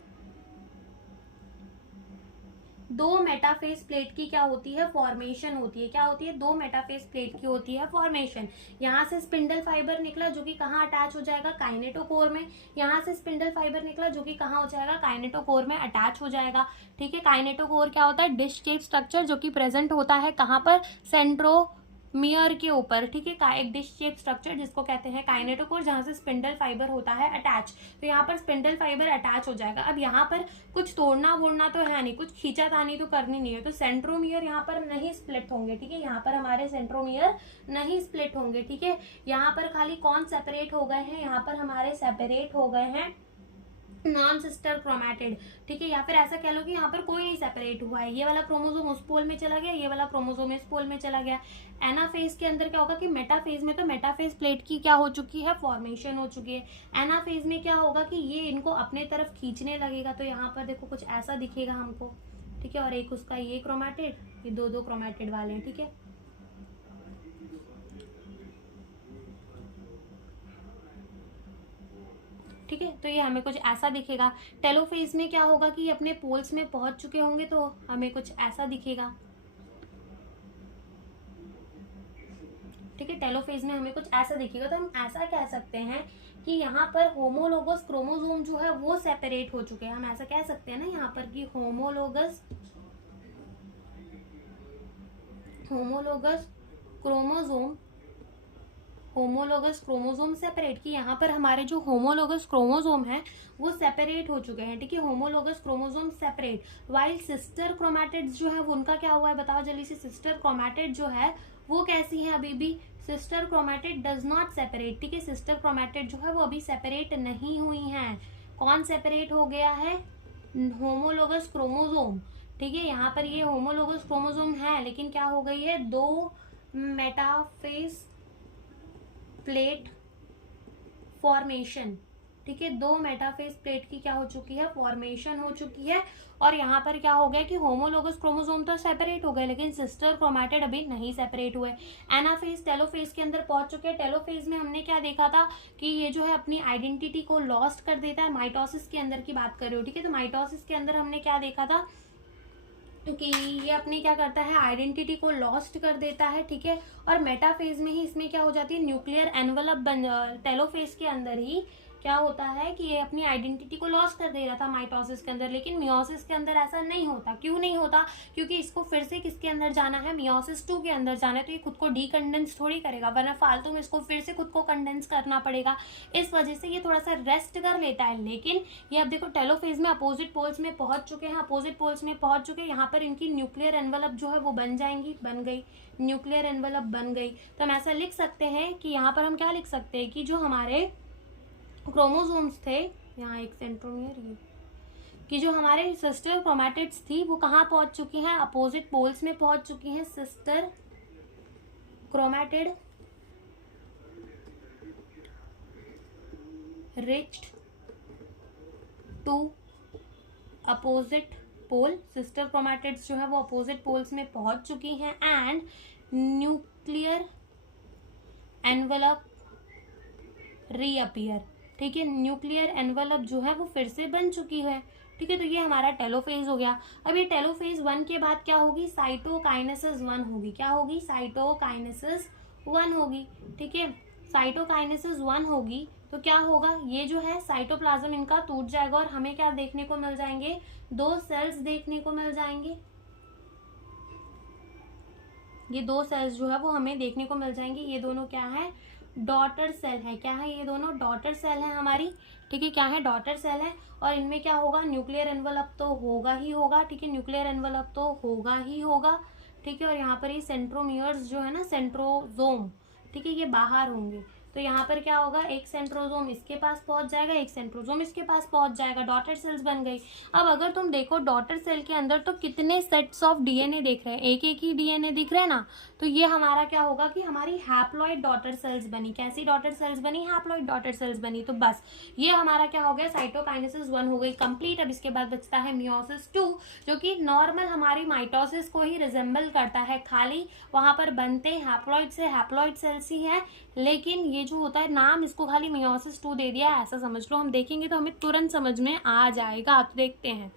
दो मेटाफेज प्लेट की क्या होती है, फॉर्मेशन होती है। क्या होती है, दो मेटाफेज प्लेट की होती है फॉर्मेशन। यहाँ से स्पिंडल फाइबर निकला जो कि कहाँ अटैच हो जाएगा, काइनेटोकोर में। यहाँ से स्पिंडल फाइबर निकला जो कि कहाँ हो जाएगा, काइनेटोकोर में अटैच हो जाएगा। ठीक है, काइनेटोकोर क्या होता है, डिश शेप स्ट्रक्चर जो कि प्रेजेंट होता है कहाँ पर, सेंट्रोमियर के ऊपर। ठीक है, एक डिश शेप स्ट्रक्चर जिसको कहते हैं काइनेटोकोर, जहां से स्पिंडल फाइबर होता है अटैच। तो यहाँ पर स्पिंडल फाइबर अटैच हो जाएगा। अब यहाँ पर कुछ तोड़ना वोड़ना तो है नहीं, कुछ खींचातानी तो करनी नहीं है, तो सेंट्रोमियर यहाँ पर नहीं स्प्लिट होंगे। ठीक है, यहाँ पर हमारे सेंट्रोमियर नहीं स्प्लिट होंगे। ठीक है, यहाँ पर खाली कौन सेपरेट हो गए हैं, यहाँ पर हमारे सेपरेट हो गए हैं नॉन सिस्टर क्रोमैटिड। ठीक है, या फिर ऐसा कह लो कि यहाँ पर कोई नहीं सेपरेट हुआ है, ये वाला क्रोमोसोम उस पोल में चला गया, ये वाला क्रोमोसोम इस पोल में चला गया। एनाफेज के अंदर क्या होगा कि मेटाफेज में तो मेटाफेज प्लेट की क्या हो चुकी है, फॉर्मेशन हो चुकी है। एनाफेज में क्या होगा कि ये इनको अपने तरफ खींचने लगेगा। तो यहाँ पर देखो कुछ ऐसा दिखेगा हमको। ठीक है, और एक उसका ये क्रोमैटिड, ये दो दो क्रोमैटिड वाले हैं। ठीक है, ठीक है, तो ये हमें कुछ ऐसा दिखेगा। टेलोफेज में क्या होगा कि ये अपने पोल्स में पहुंच चुके होंगे, तो हमें कुछ ऐसा दिखेगा। ठीक है, टेलोफेज में हमें कुछ ऐसा दिखेगा। तो हम ऐसा कह सकते हैं कि यहाँ पर होमोलोगस क्रोमोसोम जो है वो सेपरेट हो चुके हैं। हम ऐसा कह सकते हैं ना यहाँ पर कि होमोलोगस क्रोमोसोम सेपरेट, कि यहाँ पर हमारे जो होमोलोगस क्रोमोसोम है वो सेपरेट हो चुके हैं। ठीक है, homologous chromosome separate. While sister chromatids जो है वो उनका क्या हुआ है, बताओ जल्दी से। सिस्टर क्रोमैटिड जो है वो कैसी है अभी भी, sister chromatid does not separate, ठीक है, सिस्टर क्रोमैटिड जो है वो अभी सेपरेट नहीं हुई हैं। कौन सेपरेट हो गया है, होमोलोगस क्रोमोसोम, ठीक है, यहाँ पर ये होमोलोगस क्रोमोसोम है, लेकिन क्या हो गई है, 2 मेटाफेज प्लेट फॉर्मेशन, ठीक है, 2 मेटाफेज प्लेट की क्या हो चुकी है, फॉर्मेशन हो चुकी है। और यहाँ पर क्या हो गया कि होमोलोगस क्रोमोसोम तो सेपरेट हो गए, लेकिन सिस्टर क्रोमैटिड अभी नहीं सेपरेट हुए। एनाफेज टेलोफेज के अंदर पहुंच चुके हैं। टेलोफेज में हमने क्या देखा था कि ये जो है अपनी आइडेंटिटी को लॉस्ट कर देता है। माइटोसिस के अंदर की बात कर रहे हो, ठीक है, तो माइटोसिस के अंदर हमने क्या देखा था कि ये अपने क्या करता है, आइडेंटिटी को लॉस्ट कर देता है, ठीक है। और मेटाफेज में ही इसमें क्या हो जाती है, न्यूक्लियर एनवलप बन, टेलोफेज के अंदर ही क्या होता है कि ये अपनी आइडेंटिटी को लॉस कर दे रहा था माइटोसिस के अंदर, लेकिन मियोसिस के अंदर ऐसा नहीं होता। क्यों नहीं होता, क्योंकि इसको फिर से किसके अंदर जाना है, मियोसिस 2 के अंदर जाना है, तो ये खुद को डीकंडेंस थोड़ी करेगा, वरना फालतू में इसको फिर से खुद को कंडेंस करना पड़ेगा। इस वजह से ये थोड़ा सा रेस्ट कर लेता है। लेकिन ये अब देखो टेलोफेज में अपोजिट पोल्स में पहुंच चुके हैं, अपोजिट पोल्स में पहुंच चुके हैं, यहाँ पर इनकी न्यूक्लियर एनवलप जो है वो बन जाएंगी, बन गई, न्यूक्लियर एनवलप बन गई। तो हम ऐसा लिख सकते हैं कि यहाँ पर हम क्या लिख सकते हैं कि जो हमारे क्रोमोसोम्स थे, यहाँ एक सेंट्रोमियर, ये कि जो हमारे सिस्टर क्रोमैटिड्स थी वो कहाँ पहुंच चुकी हैं, अपोजिट पोल्स में पहुंच चुकी हैं। Sister chromatid reached to opposite pole, sister chromatids जो है वो अपोजिट पोल्स में पहुंच चुकी हैं। एंड न्यूक्लियर एनवलप रीअपियर, ठीक है, न्यूक्लियर एनवलप जो है वो फिर से बन चुकी है, ठीक है। तो ये हमारा टेलोफेज हो गया। अब ये टेलोफेज 1 के बाद क्या होगी, साइटोकाइनेसिस 1 होगी। क्या होगी, साइटोकाइनेसिस 1 होगी, ठीक है। साइटोकाइनेसिस 1 होगी तो क्या होगा, ये जो है साइटोप्लाज्म इनका टूट जाएगा और हमें क्या देखने को मिल जाएंगे, 2 सेल्स देखने को मिल जाएंगे। ये 2 सेल्स जो है वो हमें देखने को मिल जाएंगे। ये दोनों क्या है, डॉटर सेल है। क्या है, ये दोनों डॉटर सेल है हमारी, ठीक है, क्या है, डॉटर सेल है। और इनमें क्या होगा, न्यूक्लियर एनवलप तो होगा ही होगा, ठीक है, न्यूक्लियर एनवलप तो होगा ही होगा, ठीक है। और यहाँ पर ये सेंट्रोमियर्स जो है ना, सेंट्रोजोम, ठीक है, ये बाहर होंगे। तो यहाँ पर क्या होगा, एक सेंट्रोजोम इसके पास पहुंच जाएगा, एक सेंट्रोजोम इसके पास पहुंच जाएगा, डॉटर सेल्स बन गई। अब अगर तुम देखो डॉटर सेल के अंदर तो कितने सेट्स ऑफ डीएनए देख रहे हैं, एक एक ही डीएनए दिख रहे हैं ना। तो ये हमारा क्या होगा कि हमारी हैप्लॉइड डॉटर सेल्स बनी। कैसी डॉटर सेल्स बनी, हैप्लॉइड डॉटर सेल्स बनी। तो बस ये हमारा क्या हो गया, साइटोकाइनेसिस 1 हो गई कंप्लीट। अब इसके बाद बचता है मियोसिस 2, जो कि नॉर्मल हमारी माइटोसिस को ही रिजेंबल करता है, खाली वहां पर बनते हैप्लॉइड से हैप्लॉइड सेल्स ही है, लेकिन ये जो होता है नाम इसको खाली मियोसिस 2 दे दिया, ऐसा समझ लो। हम देखेंगे तो हमें तुरंत समझ में आ जाएगा। तो देखते हैं।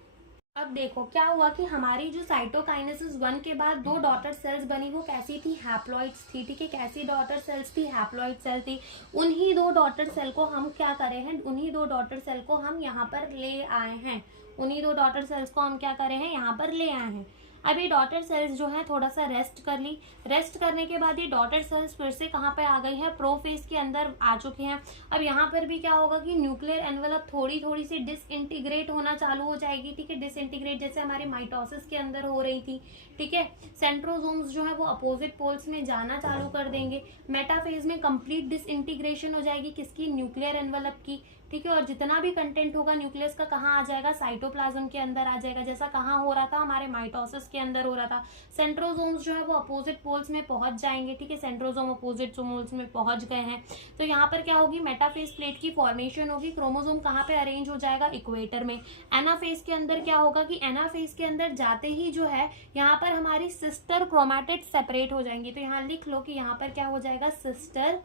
अब देखो क्या हुआ कि हमारी जो साइटोकाइनेसिस 1 के बाद 2 डॉटर सेल्स बनी, वो कैसी थी, हैप्लॉइड्स थी, ठीक है। कैसी डॉटर सेल्स थी, हैप्लॉइड सेल थी। उन्हीं 2 डॉटर सेल को हम क्या करे हैं, उन्हीं 2 डॉटर सेल को हम यहाँ पर ले आए हैं, उन्हीं 2 डॉटर सेल्स को हम क्या करे हैं, यहाँ पर ले आए हैं। अब ये डॉटर सेल्स जो है थोड़ा सा रेस्ट कर ली। रेस्ट करने के बाद ये डॉटर सेल्स फिर से कहाँ पे आ गई है, प्रोफेज के अंदर आ चुके हैं। अब यहाँ पर भी क्या होगा कि न्यूक्लियर एनवलप थोड़ी थोड़ी सी डिसइंटीग्रेट होना चालू हो जाएगी, ठीक है, डिसइंटीग्रेट जैसे हमारे माइटोसिस के अंदर हो रही थी, ठीक है। सेंट्रोसोम्स जो है वो अपोजिट पोल्स में जाना चालू कर देंगे। मेटाफेज में कंप्लीट डिसइंटीग्रेशन हो जाएगी किसकी, न्यूक्लियर एनवलप की, ठीक है। और जितना भी कंटेंट होगा न्यूक्लियस का कहाँ आ जाएगा, साइटोप्लाज्म के अंदर आ जाएगा, जैसा कहाँ हो रहा था, हमारे माइटोसिस के अंदर हो रहा था। सेंट्रोसोम्स जो है वो अपोजिट पोल्स में पहुंच जाएंगे, ठीक है, सेंट्रोसोम अपोजिट पोल्स में पहुंच गए हैं। तो यहाँ पर क्या होगी, मेटाफेज प्लेट की फॉर्मेशन होगी। क्रोमोसोम कहाँ पे अरेंज हो जाएगा, इक्वेटर में। एनाफेज के अंदर क्या होगा कि एनाफेज के अंदर जाते ही जो है यहाँ पर हमारी सिस्टर क्रोमैटिड सेपरेट हो जाएंगी। तो यहाँ लिख लो कि यहाँ पर क्या हो जाएगा, सिस्टर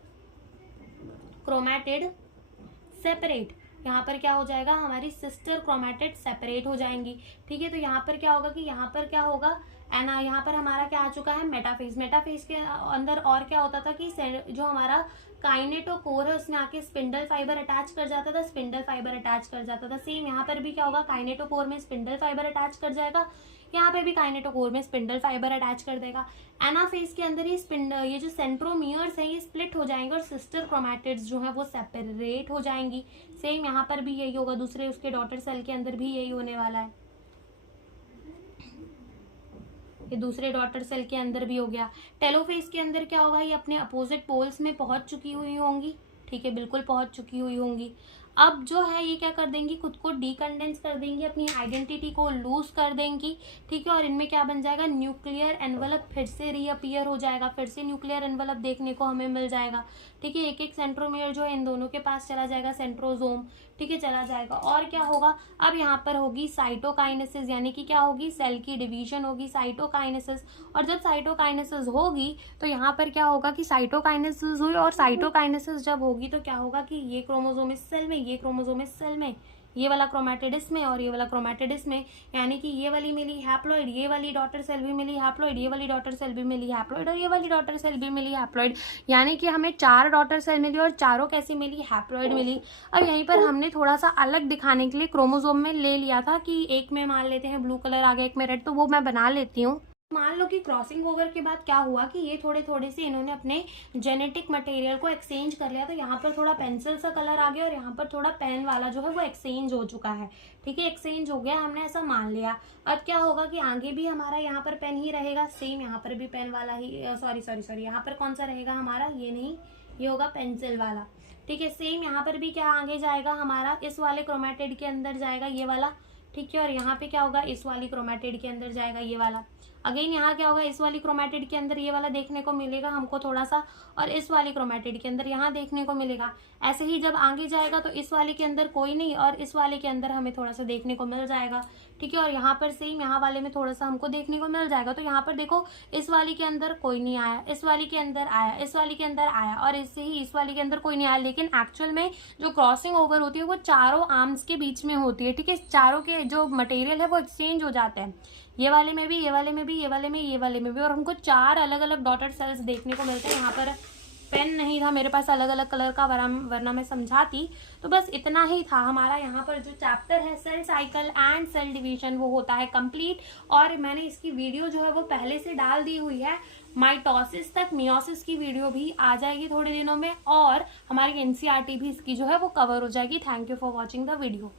क्रोमैटिड सेपरेट। यहाँ पर क्या हो जाएगा, हमारी सिस्टर क्रोमैटिड सेपरेट हो जाएंगी, ठीक है। तो यहाँ पर क्या होगा कि यहाँ पर क्या होगा, एना यहाँ पर हमारा क्या आ चुका है, मेटाफेज। मेटाफेज के अंदर और क्या होता था कि जो हमारा काइनेटोकोर है उसमें आके स्पिंडल फाइबर अटैच कर जाता था, स्पिंडल फाइबर अटैच कर जाता था। सेम यहाँ पर भी क्या होगा, काइनेटोकोर में स्पिंडल फाइबर अटैच कर जाएगा, यहाँ पे भी काइनेटोकोर में स्पिंडल फाइबर अटैच कर देगा। एनाफेज के अंदर ये जो सेंट्रोमियर्स है ये स्प्लिट हो जाएंगे और सिस्टर क्रोमैटिड्स जो है वो सेपरेट हो जाएंगी। सेम यहाँ पर भी यही होगा, दूसरे उसके डॉटर सेल के अंदर भी यही होने वाला है। ये दूसरे डॉटर सेल के अंदर भी हो गया। टेलोफेज के अंदर क्या होगा, ये अपने अपोजिट पोल्स में पहुंच चुकी हुई होंगी, ठीक है, बिल्कुल पहुंच चुकी हुई होंगी। अब जो है ये क्या कर देंगी, खुद को डीकंडेंस कर देंगी, अपनी आइडेंटिटी को लूज कर देंगी, ठीक है। और इनमें क्या बन जाएगा, न्यूक्लियर एनवलप फिर से रीअपियर हो जाएगा, फिर से न्यूक्लियर एनवलप देखने को हमें मिल जाएगा, ठीक है। एक एक सेंट्रोमियर जो है इन दोनों के पास चला जाएगा, सेंट्रोजोम, ठीक है, चला जाएगा। और क्या होगा, अब यहाँ पर होगी साइटोकाइनेसिस, यानी कि क्या होगी, सेल की डिवीजन होगी, साइटोकाइनेसिस। और जब साइटोकाइनेसिस होगी तो यहाँ पर क्या होगा कि साइटोकाइनेसिस हुई, और साइटोकाइनेसिस जब होगी तो क्या होगा कि ये क्रोमोसोम इस सेल में, ये क्रोमोसोम इस सेल में, ये वाला क्रोमैटिड इसमें और ये वाला क्रोमैटिड इसमें, यानी कि ये वाली मिली हैप्लॉइड, ये वाली डॉटर सेल भी मिली हैप्लॉइड, ये वाली डॉटर सेल भी मिली हैप्लॉइड और ये वाली डॉटर सेल भी मिली हैप्लॉइड, यानी कि हमें 4 डॉटर सेल मिली और चारों कैसी मिली, हैप्लॉइड मिली। अब यहीं पर हमने थोड़ा सा अलग दिखाने के लिए क्रोमोसोम में ले लिया था कि एक में मान लेते हैं ब्लू कलर आ गया, एक में रेड, तो वो मैं बना लेती हूँ। मान लो कि क्रॉसिंग ओवर के बाद क्या हुआ कि ये थोड़े थोड़े से इन्होंने अपने जेनेटिक मटेरियल को एक्सचेंज कर लिया, तो यहाँ पर थोड़ा पेंसिल सा कलर आ गया और यहाँ पर थोड़ा पेन वाला जो है वो एक्सचेंज हो चुका है, ठीक है, एक्सचेंज हो गया, हमने ऐसा मान लिया। अब क्या होगा कि आगे भी हमारा यहाँ पर पेन ही रहेगा, सेम यहाँ पर भी पेन वाला ही, सॉरी यहाँ पर कौन सा रहेगा हमारा, ये नहीं, ये होगा पेंसिल वाला, ठीक है। सेम यहाँ पर भी क्या आगे जाएगा हमारा, इस वाले क्रोमैटिड के अंदर जाएगा ये वाला, ठीक है। और यहाँ पे क्या होगा, इस वाली क्रोमैटिड के अंदर जाएगा ये वाला। अगेन यहाँ क्या होगा, इस वाली क्रोमैटिड के अंदर ये वाला देखने को मिलेगा हमको थोड़ा सा, और इस वाली क्रोमैटिड के अंदर यहाँ देखने को मिलेगा। ऐसे ही जब आगे जाएगा तो इस वाले के अंदर कोई नहीं और इस वाले के अंदर हमें थोड़ा सा देखने को मिल जाएगा, ठीक है। और यहाँ पर सेम यहाँ वाले में थोड़ा सा हमको देखने को मिल जाएगा। तो यहाँ पर देखो, इस वाली के अंदर कोई नहीं आया, इस वाली के अंदर आया, इस वाली के अंदर आया और इससे ही इस वाली के अंदर कोई नहीं आया। लेकिन एक्चुअल में जो क्रॉसिंग ओवर होती है वो चारों आर्म्स के बीच में होती है, ठीक है। चारों के जो मटेरियल है वो एक्सचेंज हो जाते हैं, ये वाले में भी, ये वाले में भी, ये वाले में, ये वाले में भी, और हमको 4 अलग अलग डॉटेड सेल्स देखने को मिलते हैं। यहाँ पर पेन नहीं था मेरे पास अलग अलग कलर का, वरना मैं समझाती। तो बस इतना ही था हमारा यहाँ पर जो चैप्टर है cell cycle and cell division, वो होता है कंप्लीट। और मैंने इसकी वीडियो जो है वो पहले से डाल दी हुई है, माइटोसिस तक मियोसिस की वीडियो भी आ जाएगी थोड़े दिनों में, और हमारी एनसीईआरटी भी इसकी जो है वो कवर हो जाएगी। Thank you for watching the video.